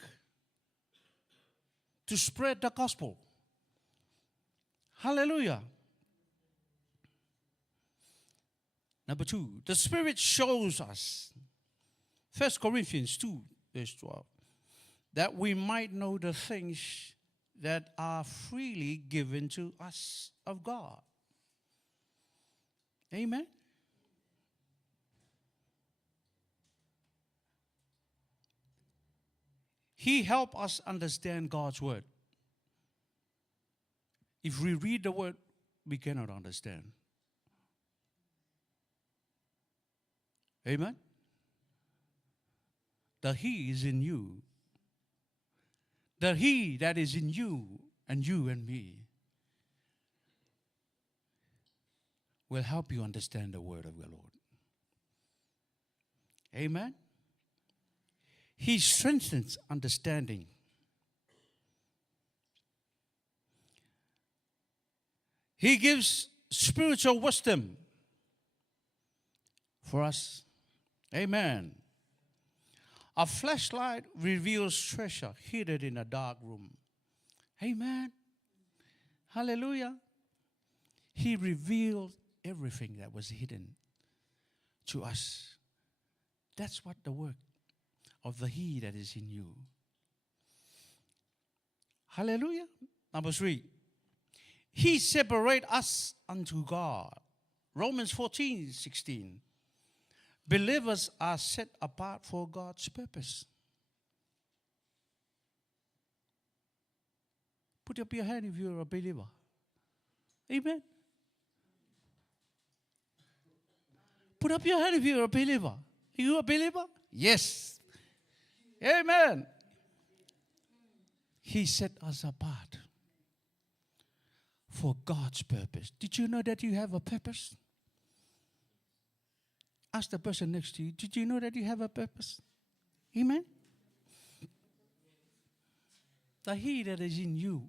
to spread the gospel. Hallelujah. Number 2, the Spirit shows us, 1 Corinthians 2, verse 12, that we might know the things that are freely given to us of God. Amen. He helps us understand God's word. If we read the word, we cannot understand. Amen. The He is in you. The He that is in you and me will help you understand the word of the Lord. Amen. He strengthens understanding. He gives spiritual wisdom for us. Amen. A flashlight reveals treasure hidden in a dark room. Amen. Hallelujah. He revealed everything that was hidden to us. That's what the work of the He that is in you. Hallelujah. Number 3. He separates us unto God. Romans 14:16. Believers are set apart for God's purpose. Put up your hand if you're a believer. Amen. Put up your hand if you're a believer. Are you a believer? Yes. Amen. He set us apart for God's purpose. Did you know that you have a purpose? Ask the person next to you, did you know that you have a purpose? Amen? The He that is in you,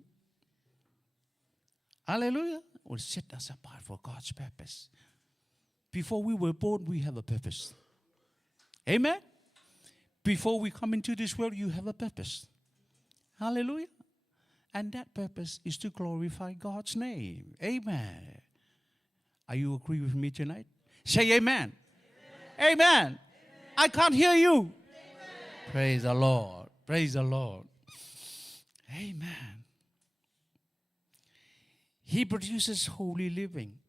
hallelujah, will set us apart for God's purpose. Before we were born, we have a purpose. Amen? Before we come into this world, you have a purpose. Hallelujah. And that purpose is to glorify God's name. Amen. Are you agree with me tonight? Say amen. Amen. Amen. I can't hear you. Amen. Praise the Lord. Praise the Lord. Amen. He produces holy living.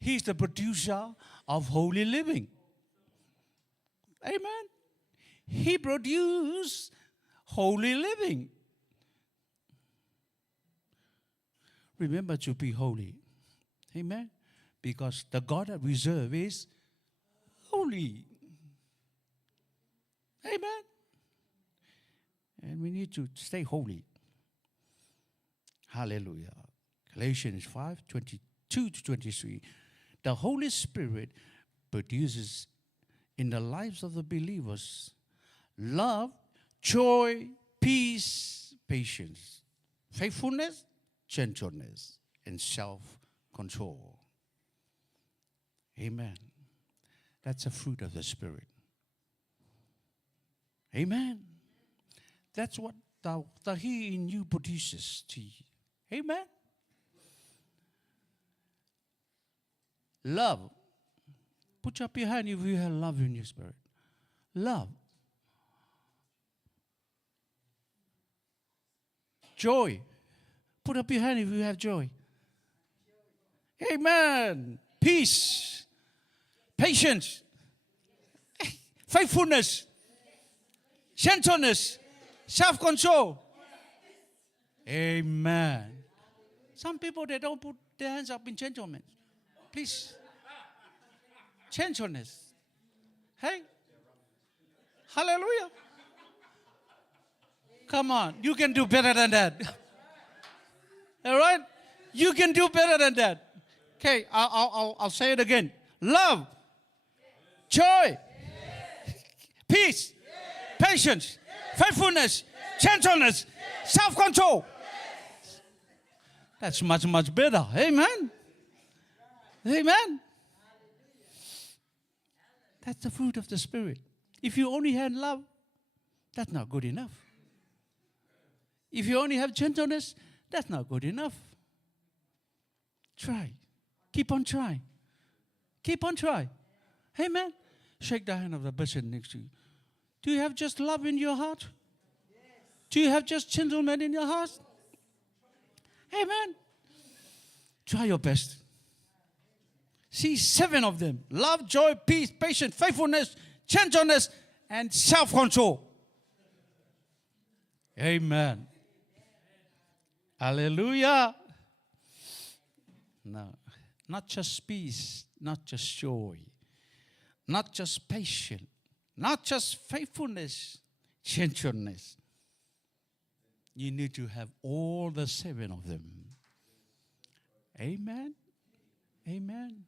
He's the producer of holy living. Amen. He produced holy living. Remember to be holy. Amen. Because the God that we serve is holy. Amen. And we need to stay holy. Hallelujah. Galatians 5:22-23. The Holy Spirit produces in the lives of the believers love, joy, peace, patience, faithfulness, gentleness, and self-control. Amen. That's a fruit of the Spirit. Amen. That's what the He in you produces to you. Amen. Love. Put up your hand if you have love in your spirit. Love. Joy. Put up your hand if you have joy. Amen. Peace. Patience. Faithfulness. Gentleness. Self-control. Amen. Some people, they don't put their hands up in gentleness. Please. Gentleness. Hey. Hallelujah. Come on. You can do better than that. All right? You can do better than that. Okay, I'll say it again. Love. Joy. Peace. Patience. Faithfulness. Gentleness. Self-control. That's much, much better. Amen. Amen. That's the fruit of the Spirit. If you only have love, that's not good enough. If you only have gentleness, that's not good enough. Try. Keep on trying. Keep on trying. Amen. Shake the hand of the person next to you. Do you have just love in your heart? Do you have just gentlemen in your heart? Amen. Try your best. See 7 of them. Love, joy, peace, patience, faithfulness, gentleness, and self-control. Amen. Hallelujah. No, not just peace, not just joy, not just patience, not just faithfulness, gentleness. You need to have all the 7 of them. Amen. Amen.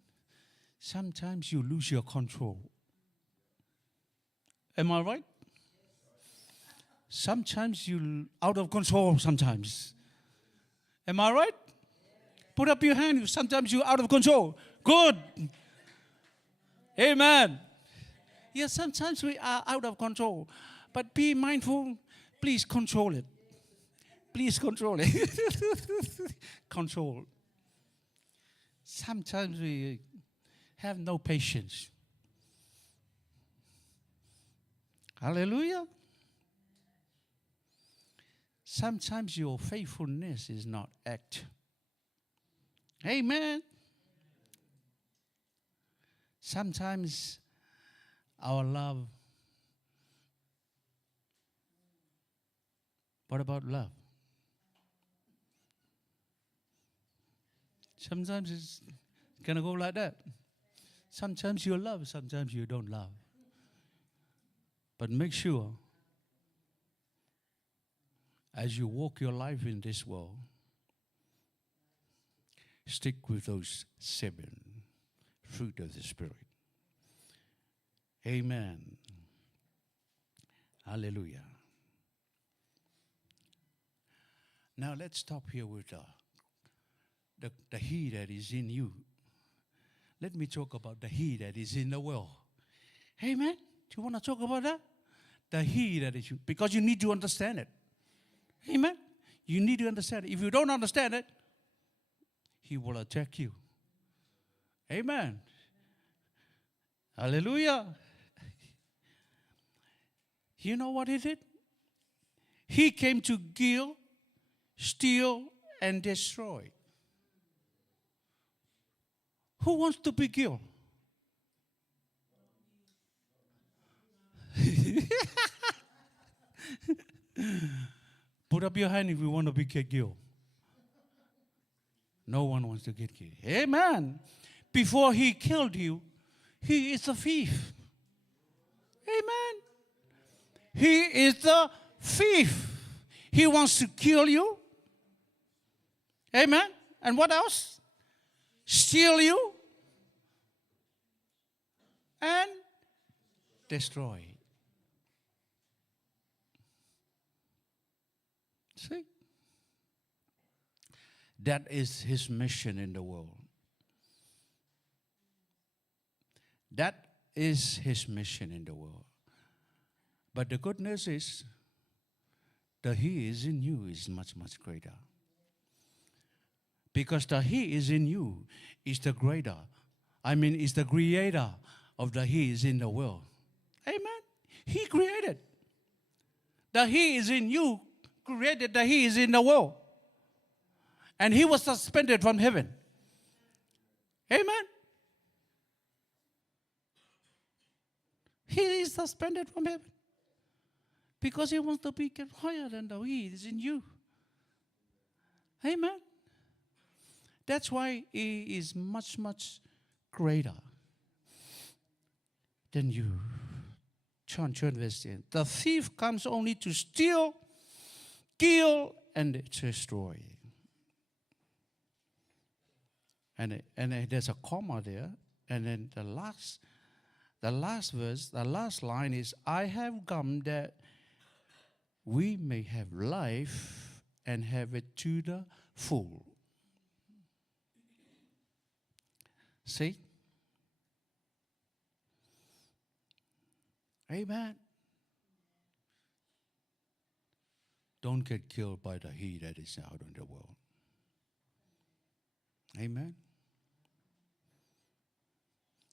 Sometimes you lose your control. Am I right? Sometimes you're out of control sometimes. Am I right? Put up your hand. Sometimes you're out of control. Good. Amen. Yes, sometimes we are out of control. But be mindful. Please control it. Please control it. Control. Sometimes we have no patience. Hallelujah. Sometimes your faithfulness is not act. Amen. Sometimes our love. What about love? Sometimes it's going to go like that. Sometimes you love, sometimes you don't love. But make sure, as you walk your life in this world, stick with those 7 fruit of the Spirit. Amen. Hallelujah. Now let's stop here with the He that is in you. Let me talk about the He that is in the world. Amen. Do you want to talk about that? The He that is you. Because you need to understand it. Amen. You need to understand it. If you don't understand it, He will attack you. Amen. Hallelujah. You know what He did? He came to kill, steal, and destroy. Who wants to be killed? Put up your hand if you want to be killed. No one wants to get killed. Amen. Before He killed you, He is a thief. Amen. He is the thief. He wants to kill you. Amen. And what else? Steal you and destroy. See? That is his mission in the world. That is his mission in the world. But the good news is, the He is in you is much, much greater. Because the He is in you is the greater. Is the creator of the He is in the world. Amen. He created. The He is in you created that He is in the world. And He was suspended from heaven. Amen. He is suspended from heaven. Because He wants to be kept higher than the He is in you. Amen. That's why He is much, much greater than you. John verse 10. The thief comes only to steal, kill, and destroy. And there's a comma there. And then the last verse, the last line is, I have come that we may have life and have it to the full. See? Amen. Don't get killed by the he that is out in the world. Amen.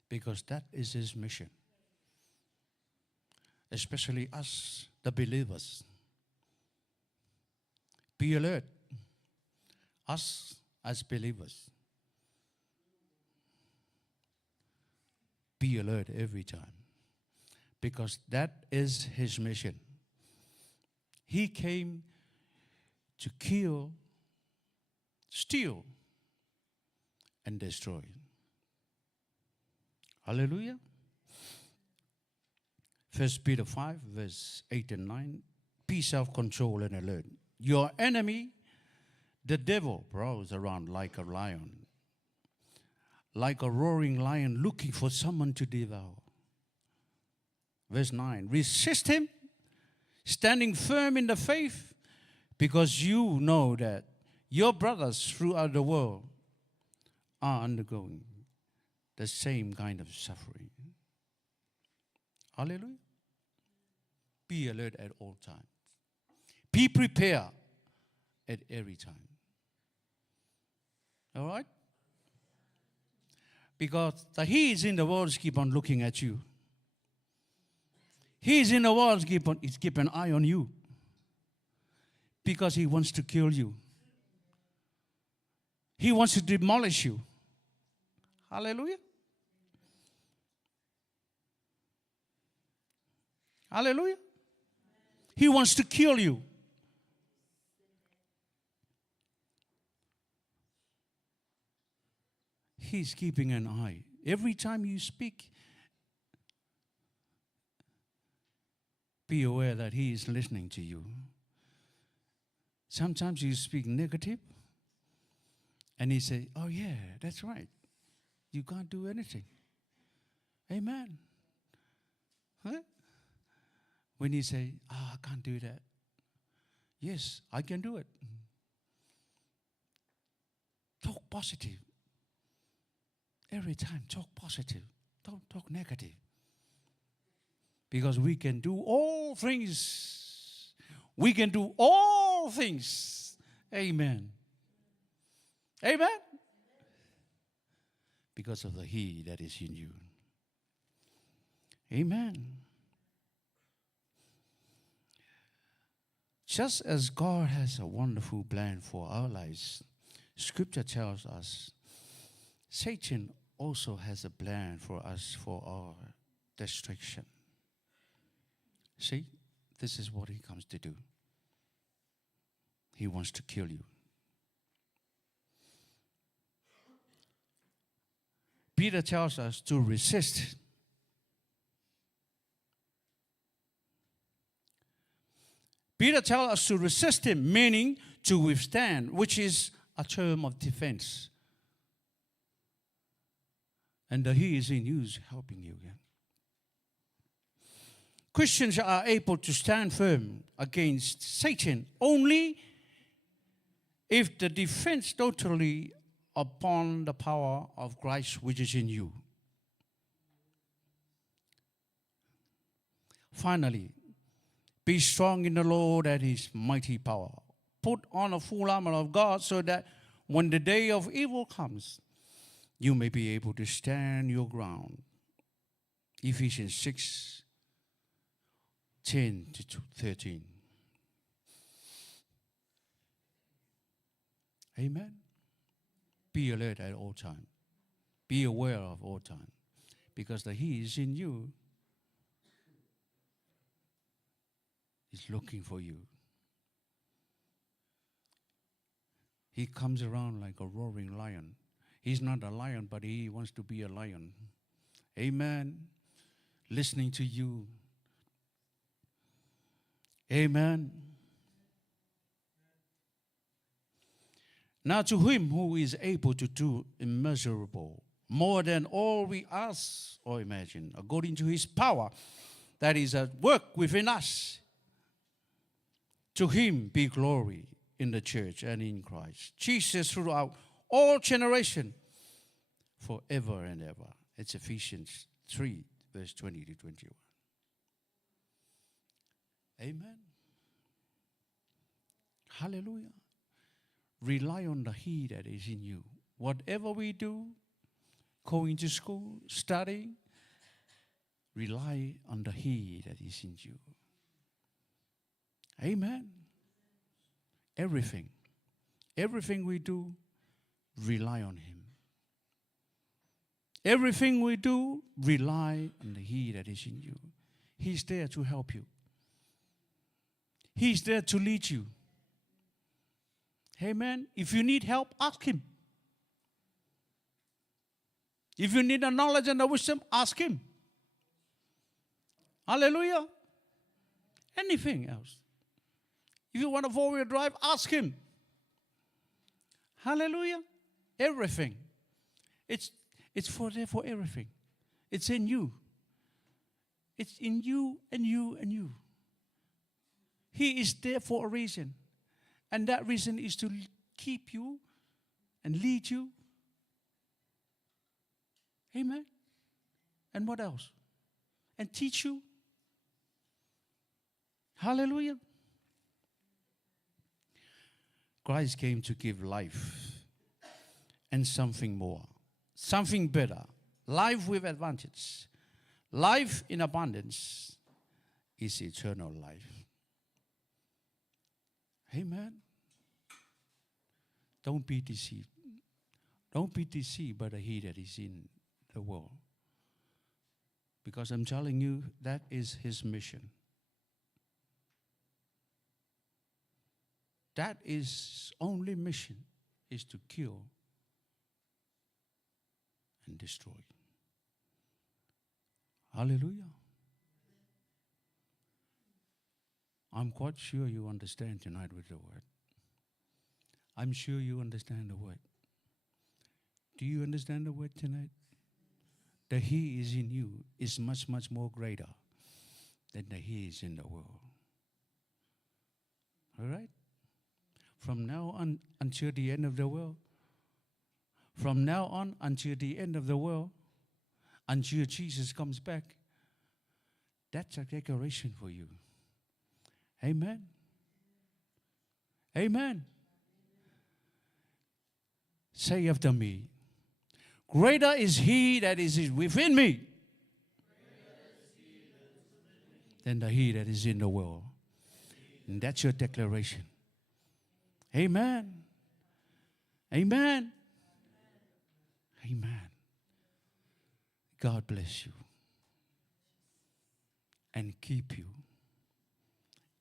Because that is His mission. Especially us, the believers. Be alert. Us as believers. Be alert every time. Because that is His mission. He came to kill, steal, and destroy. Hallelujah. 1 Peter 5, verse 8 and 9. Be self-controlled and alert. Your enemy, the devil, prowls around like a lion, like a roaring lion looking for someone to devour. Verse 9. Resist him, standing firm in the faith, because you know that your brothers throughout the world are undergoing the same kind of suffering. Hallelujah. Be alert at all times. Be prepared at every time. All right? Because the He is in the world keep on looking at you. He is in the world keep an eye on you. Because He wants to kill you. He wants to demolish you. Hallelujah. Hallelujah. He wants to kill you. He's keeping an eye. Every time you speak, be aware that He is listening to you. Sometimes you speak negative, and He say, oh yeah, that's right. You can't do anything. Amen. Huh? When you say, I can't do that. Yes, I can do it. Talk positive. Every time, talk positive. Don't talk negative. Because we can do all things. We can do all things. Amen. Amen. Because of the He that is in you. Amen. Just as God has a wonderful plan for our lives, Scripture tells us Satan also has a plan for us for our destruction. See, this is what he comes to do. He wants to kill you. Peter tells us to resist. Peter tells us to resist him, meaning to withstand, which is a term of defense. And the He is in you is helping you again. Christians are able to stand firm against Satan only if the defense totally upon the power of Christ which is in you. Finally, be strong in the Lord and His mighty power. Put on a full armor of God so that when the day of evil comes, you may be able to stand your ground. Ephesians 6, 10 to 13. Amen. Be alert at all time. Be aware of all time. Because the He is in you. He's looking for you. He comes around like a roaring lion. He's not a lion, but he wants to be a lion. Amen. Listening to you. Amen. Now to him who is able to do immeasurable, more than all we ask or imagine, according to his power that is at work within us. To him be glory in the church and in Christ Jesus throughout all generation, forever and ever. It's Ephesians 3, verse 20 to 21. Amen. Hallelujah. Rely on the He that is in you. Whatever we do, going to school, studying, rely on the He that is in you. Amen. Everything we do, rely on Him. Everything we do, rely on the He that is in you. He's there to help you. He's there to lead you. Amen. If you need help, ask Him. If you need the knowledge and the wisdom, ask Him. Hallelujah. Anything else. If you want a four-wheel drive, ask Him. Hallelujah. Everything. It's there for everything. It's in you. It's in you and you and you. He is there for a reason. And that reason is to keep you and lead you. Amen. And what else? And teach you. Hallelujah. Christ came to give life and something more, something better, life with advantage. Life in abundance is eternal life. Amen. Don't be deceived. Don't be deceived by the He that is in the world. Because I'm telling you, that is His mission. That is only mission, is to kill and destroy. Hallelujah. I'm quite sure you understand tonight with the word. I'm sure you understand the word. Do you understand the word tonight? The He is in you is much, much more greater than the He is in the world. All right? From now on until the end of the world. From now on until the end of the world. Until Jesus comes back. That's a declaration for you. Amen. Amen. Say after me. Greater is He that is within me than the He that is in the world. And that's your declaration. Amen. Amen. Amen. God bless you and keep you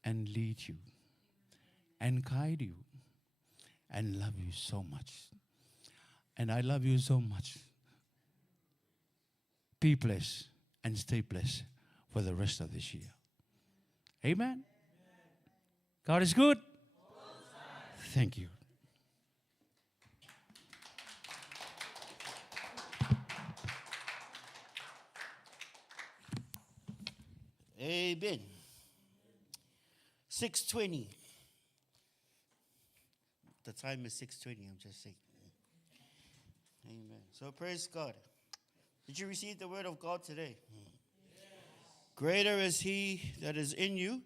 and lead you and guide you and love you so much. And I love you so much. Be blessed and stay blessed for the rest of this year. Amen. God is good. Thank you. Amen. 6:20. The time is 6:20, I'm just saying. Amen. So praise God. Did you receive the word of God today? Yes. Greater is He that is in you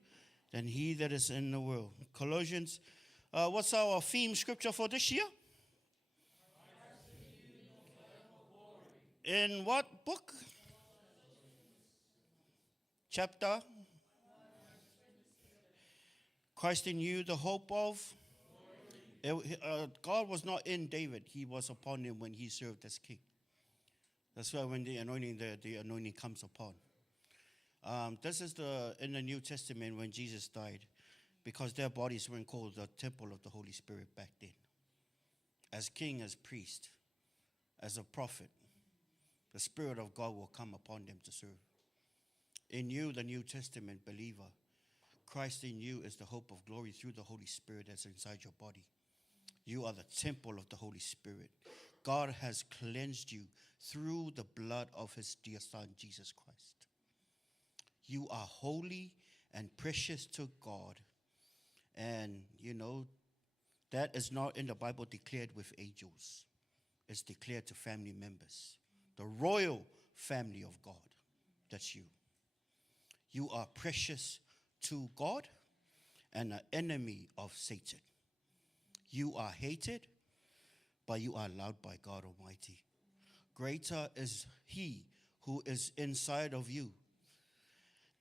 than he that is in the world. Colossians, what's our theme scripture for this year? In what book? Chapter? Christ in you, the hope of God was not in David. He was upon him when he served as king. That's why when the anointing comes upon. This is in the New Testament when Jesus died, because their bodies were called the temple of the Holy Spirit back then. As king, as priest, as a prophet, the Spirit of God will come upon them to serve. In you, the New Testament believer, Christ in you is the hope of glory through the Holy Spirit that's inside your body. You are the temple of the Holy Spirit. God has cleansed you through the blood of his dear Son, Jesus Christ. You are holy and precious to God. And, that is not in the Bible declared with angels. It's declared to family members. The royal family of God. That's you. You are precious to God and an enemy of Satan. You are hated, but you are loved by God Almighty. Greater is he who is inside of you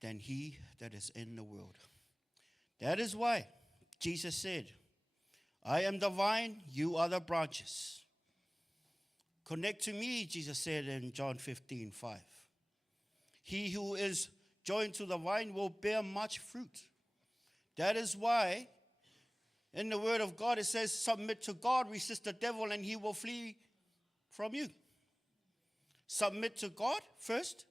than he that is in the world. That is why Jesus said, I am the vine, you are the branches. Connect to me, Jesus said in John 15:5. He who is joined to the vine will bear much fruit. That is why in the word of God it says, submit to God, resist the devil, and he will flee from you. Submit to God first.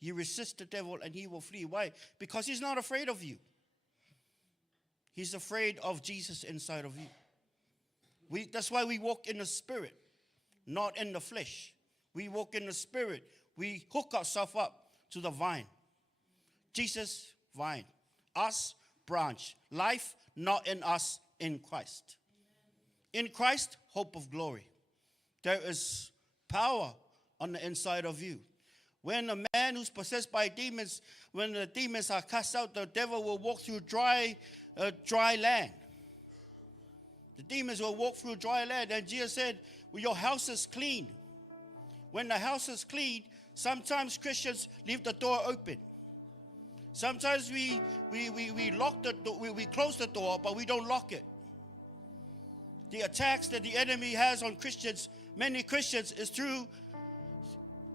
You resist the devil and he will flee. Why? Because he's not afraid of you. He's afraid of Jesus inside of you. That's why we walk in the Spirit, not in the flesh. We walk in the Spirit. We hook ourselves up to the vine. Jesus, vine. Us, branch. Life, not in us, in Christ. In Christ, hope of glory. There is power on the inside of you. When a man who's possessed by demons, when the demons are cast out, the devil will walk through dry land. The demons will walk through dry land. And Jesus said, well, your house is clean. When the house is clean, sometimes Christians leave the door open. Sometimes we lock the door, we close the door, but we don't lock it. The attacks that the enemy has on Christians, many Christians, is through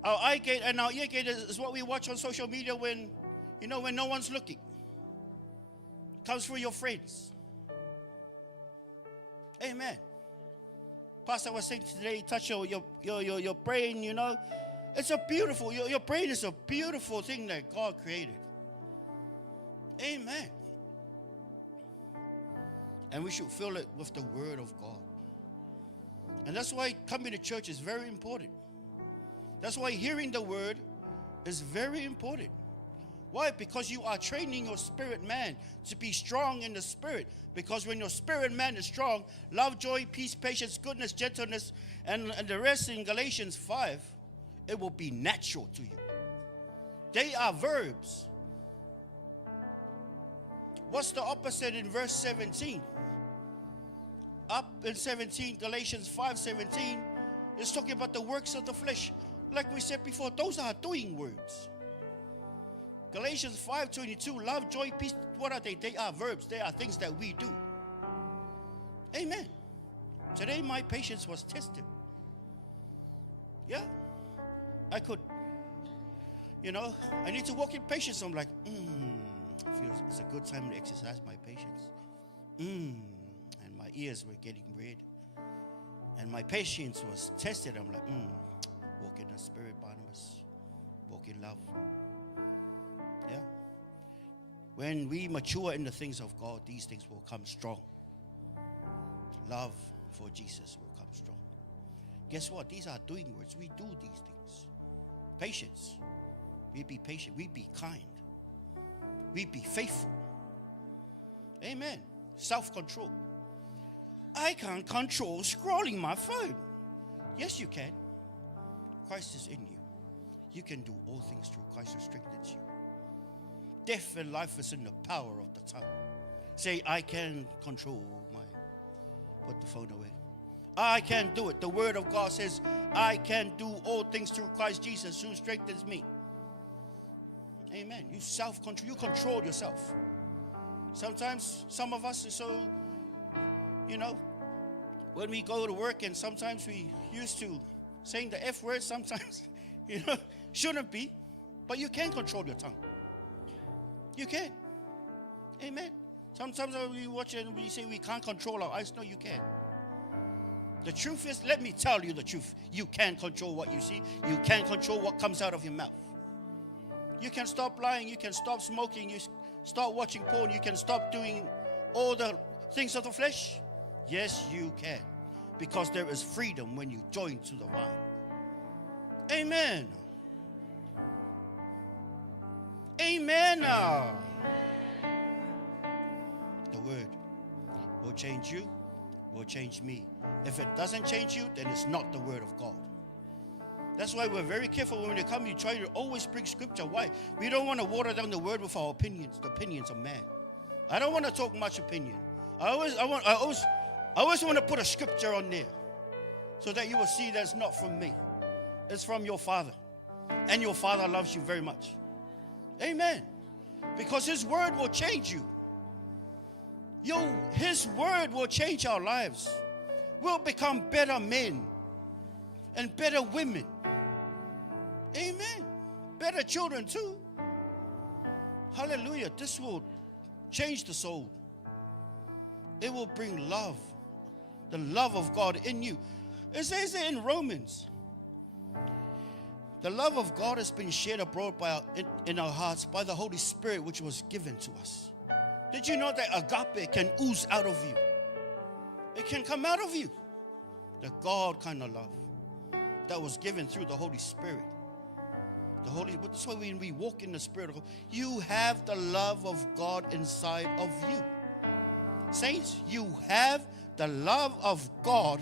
our eye gate, and our ear gate is what we watch on social media when no one's looking. Comes through your friends. Amen. Pastor was saying today, touch your brain, It's a beautiful, your brain is a beautiful thing that God created. Amen. And we should fill it with the word of God. And that's why coming to church is very important. That's why hearing the word is very important. Why? Because you are training your spirit man to be strong in the spirit. Because when your spirit man is strong, love, joy, peace, patience, goodness, gentleness, and the rest in Galatians 5, it will be natural to you. They are verbs. What's the opposite in verse 17? Up in 17, Galatians 5:17, it's talking about the works of the flesh. Like we said before, those are doing words. Galatians 5:22, love, joy, peace, what are they? They are verbs. They are things that we do. Amen. Today my patience was tested. Yeah. I could, I need to walk in patience. I'm like, it's a good time to exercise my patience. And my ears were getting red. And my patience was tested. I'm like, walk in the spirit, Barnabas. Walk in love. Yeah. When we mature in the things of God, these things will come strong. Love for Jesus will come strong. Guess what? These are doing words. We do these things. Patience. We be patient. We be kind. We be faithful. Amen. Self-control. I can't control scrolling my phone. Yes, you can. Christ is in you. You can do all things through Christ who strengthens you. Death and life is in the power of the tongue. Say, I can control put the phone away. I can do it. The word of God says, I can do all things through Christ Jesus who strengthens me. Amen. You self-control. You control yourself. Sometimes some of us are so, when we go to work, and sometimes we used to saying the F word sometimes, shouldn't be, but you can control your tongue. You can. Amen. Sometimes we watch it and we say we can't control our eyes. No, you can. The truth is, let me tell you the truth. You can control what you see. You can control what comes out of your mouth. You can stop lying. You can stop smoking. You start watching porn. You can stop doing all the things of the flesh. Yes, you can. Because there is freedom when you join to the vine. Amen. Amen. The word will change you, will change me. If it doesn't change you, then it's not the word of God. That's why we're very careful when we come. You try to always bring scripture. Why? We don't want to water down the word with our opinions, the opinions of man. I don't want to talk much opinion. I always want to put a scripture on there so that you will see that's not from me. It's from your Father. And your Father loves you very much. Amen. Because His word will change you. His word will change our lives. We'll become better men and better women. Amen. Better children too. Hallelujah. This will change the soul. It will bring love. The love of God in you. It says it in Romans. The love of God has been shed abroad in our hearts by the Holy Spirit, which was given to us. Did you know that agape can ooze out of you? It can come out of you. The God kind of love that was given through the Holy Spirit. That's why when we walk in the Spirit of God, you have the love of God inside of you. Saints, you have the love of God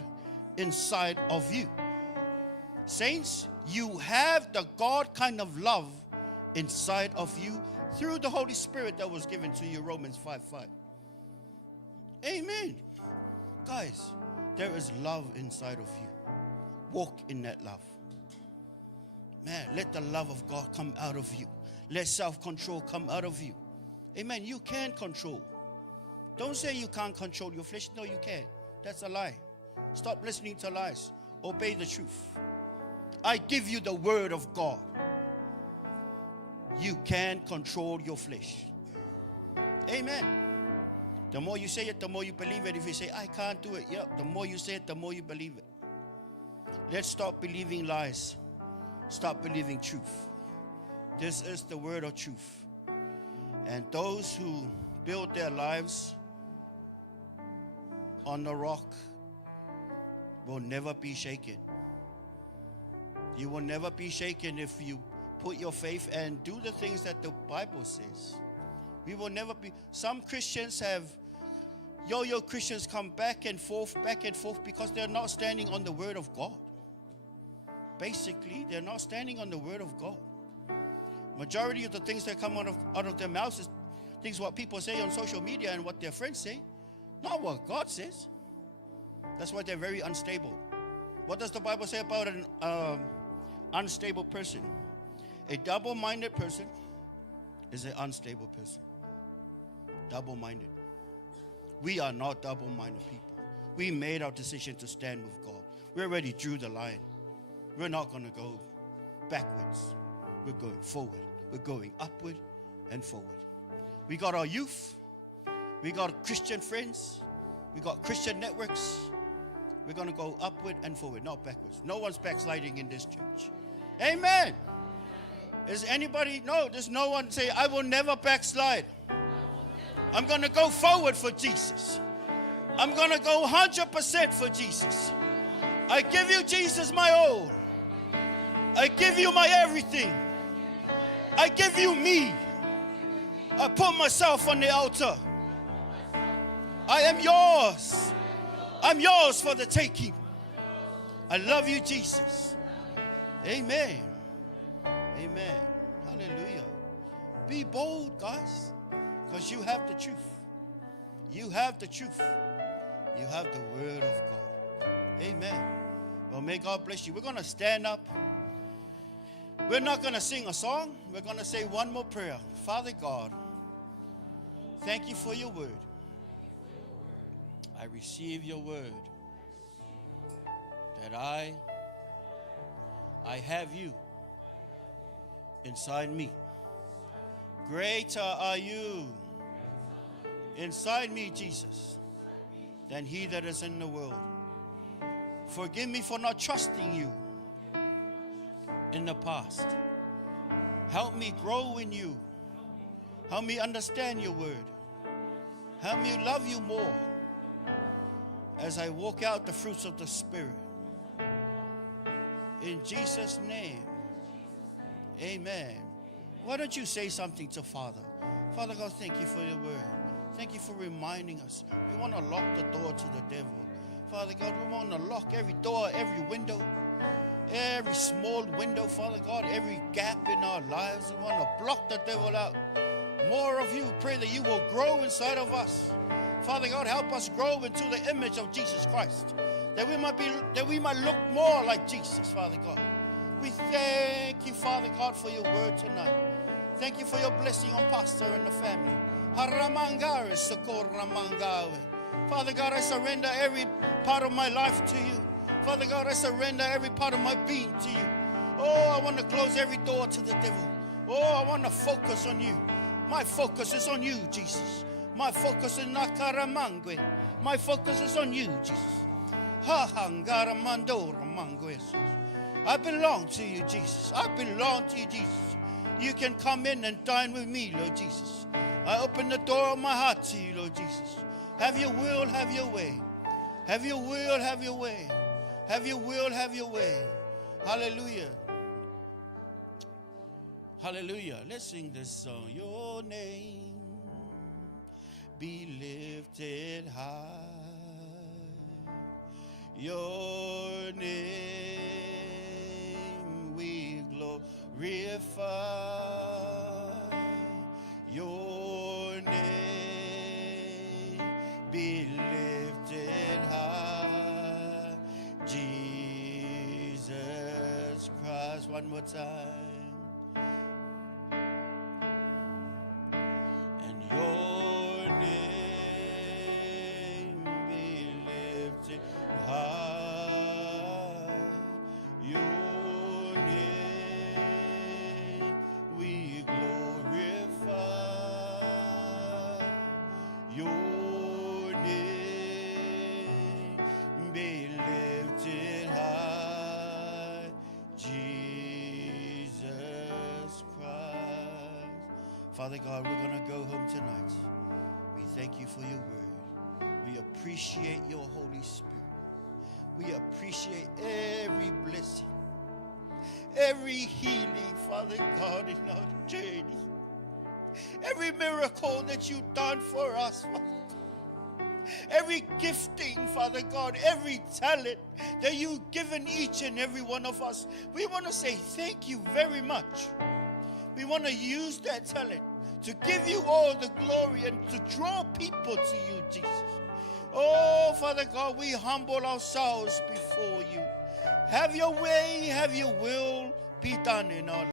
inside of you. Saints, you have the God kind of love inside of you through the Holy Spirit that was given to you, Romans 5:5. Amen. Guys, there is love inside of you. Walk in that love. Man, let the love of God come out of you. Let self-control come out of you. Amen. You can control. Don't say you can't control your flesh. No, you can. That's a lie. Stop listening to lies. Obey the truth. I give you the word of God. You can control your flesh. Amen. The more you say it, the more you believe it. If you say, I can't do it, the more you say it, the more you believe it. Let's stop believing lies. Stop believing truth. This is the word of truth. And those who build their lives on the rock will never be shaken. You will never be shaken if you put your faith and do the things that the Bible says. We will never be. Some Christians have yo-yo Christians come back and forth because they're not standing on the word of God. Basically, they're not standing on the word of God. Majority of the things that come out of their mouths is things what people say on social media and what their friends say, not what God says. That's why they're very unstable. What does the Bible say about an unstable person? A double-minded person is an unstable person. Double-minded. We are not double-minded people. We made our decision to stand with God. We already drew the line. We're not going to go backwards. We're going forward. We're going upward and forward. We got our youth. We got Christian friends. We got Christian networks. We're going to go upward and forward, not backwards. No one's backsliding in this church. Amen. Is anybody? No, there's no one say, I will never backslide. I'm going to go forward for Jesus. I'm going to go 100% for Jesus. I give you, Jesus, my all. I give you my everything. I give you me. I put myself on the altar. I am yours. I'm yours for the taking. I love you, Jesus. Amen. Amen. Hallelujah. Be bold, guys, because you have the truth. You have the truth. You have the word of God. Amen. Well, may God bless you. We're going to stand up. We're not going to sing a song. We're going to say one more prayer. Father God, thank you for your word. I receive your word that I have you inside me. Greater are you inside me, Jesus, than he that is in the world. Forgive me for not trusting you in the past. Help me grow in you. Help me understand your word. Help me love you more as I walk out the fruits of the Spirit. In Jesus' name, amen. Why don't you say something to Father? Father God, thank you for your word. Thank you for reminding us. We want to lock the door to the devil. Father God, we want to lock every door, every window, every small window, Father God, every gap in our lives. We want to block the devil out. More of you. Pray that you will grow inside of us. Father God, help us grow into the image of Jesus Christ. That we might look more like Jesus, Father God. We thank you, Father God, for your word tonight. Thank you for your blessing on Pastor and the family. Father God, I surrender every part of my life to you. Father God, I surrender every part of my being to you. Oh, I want to close every door to the devil. Oh, I want to focus on you. My focus is on you, Jesus. My focus is not Karamangwe. My focus is on you, Jesus. I belong to you, Jesus. I belong to you, Jesus. You can come in and dine with me, Lord Jesus. I open the door of my heart to you, Lord Jesus. Have your will, have your way. Have your will, have your way. Have your will, have your way. Hallelujah. Hallelujah. Let's sing this song. Your name be lifted high. Your name we glorify. Your name be lifted high. Jesus Christ. One more time. And your name be lifted high. Your name we glorify. Your name be lifted high. Jesus Christ. Father God, we're going to go home tonight. We thank you for your word. We appreciate your Holy Spirit. We appreciate every blessing, every healing, Father God, in our journey. Every miracle that you've done for us, Father. Every gifting, Father God, every talent that you've given each and every one of us. We want to say thank you very much. We want to use that talent to give you all the glory and to draw people to you, Jesus. Oh, Father God, we humble ourselves before you. Have your way, have your will be done in our lives.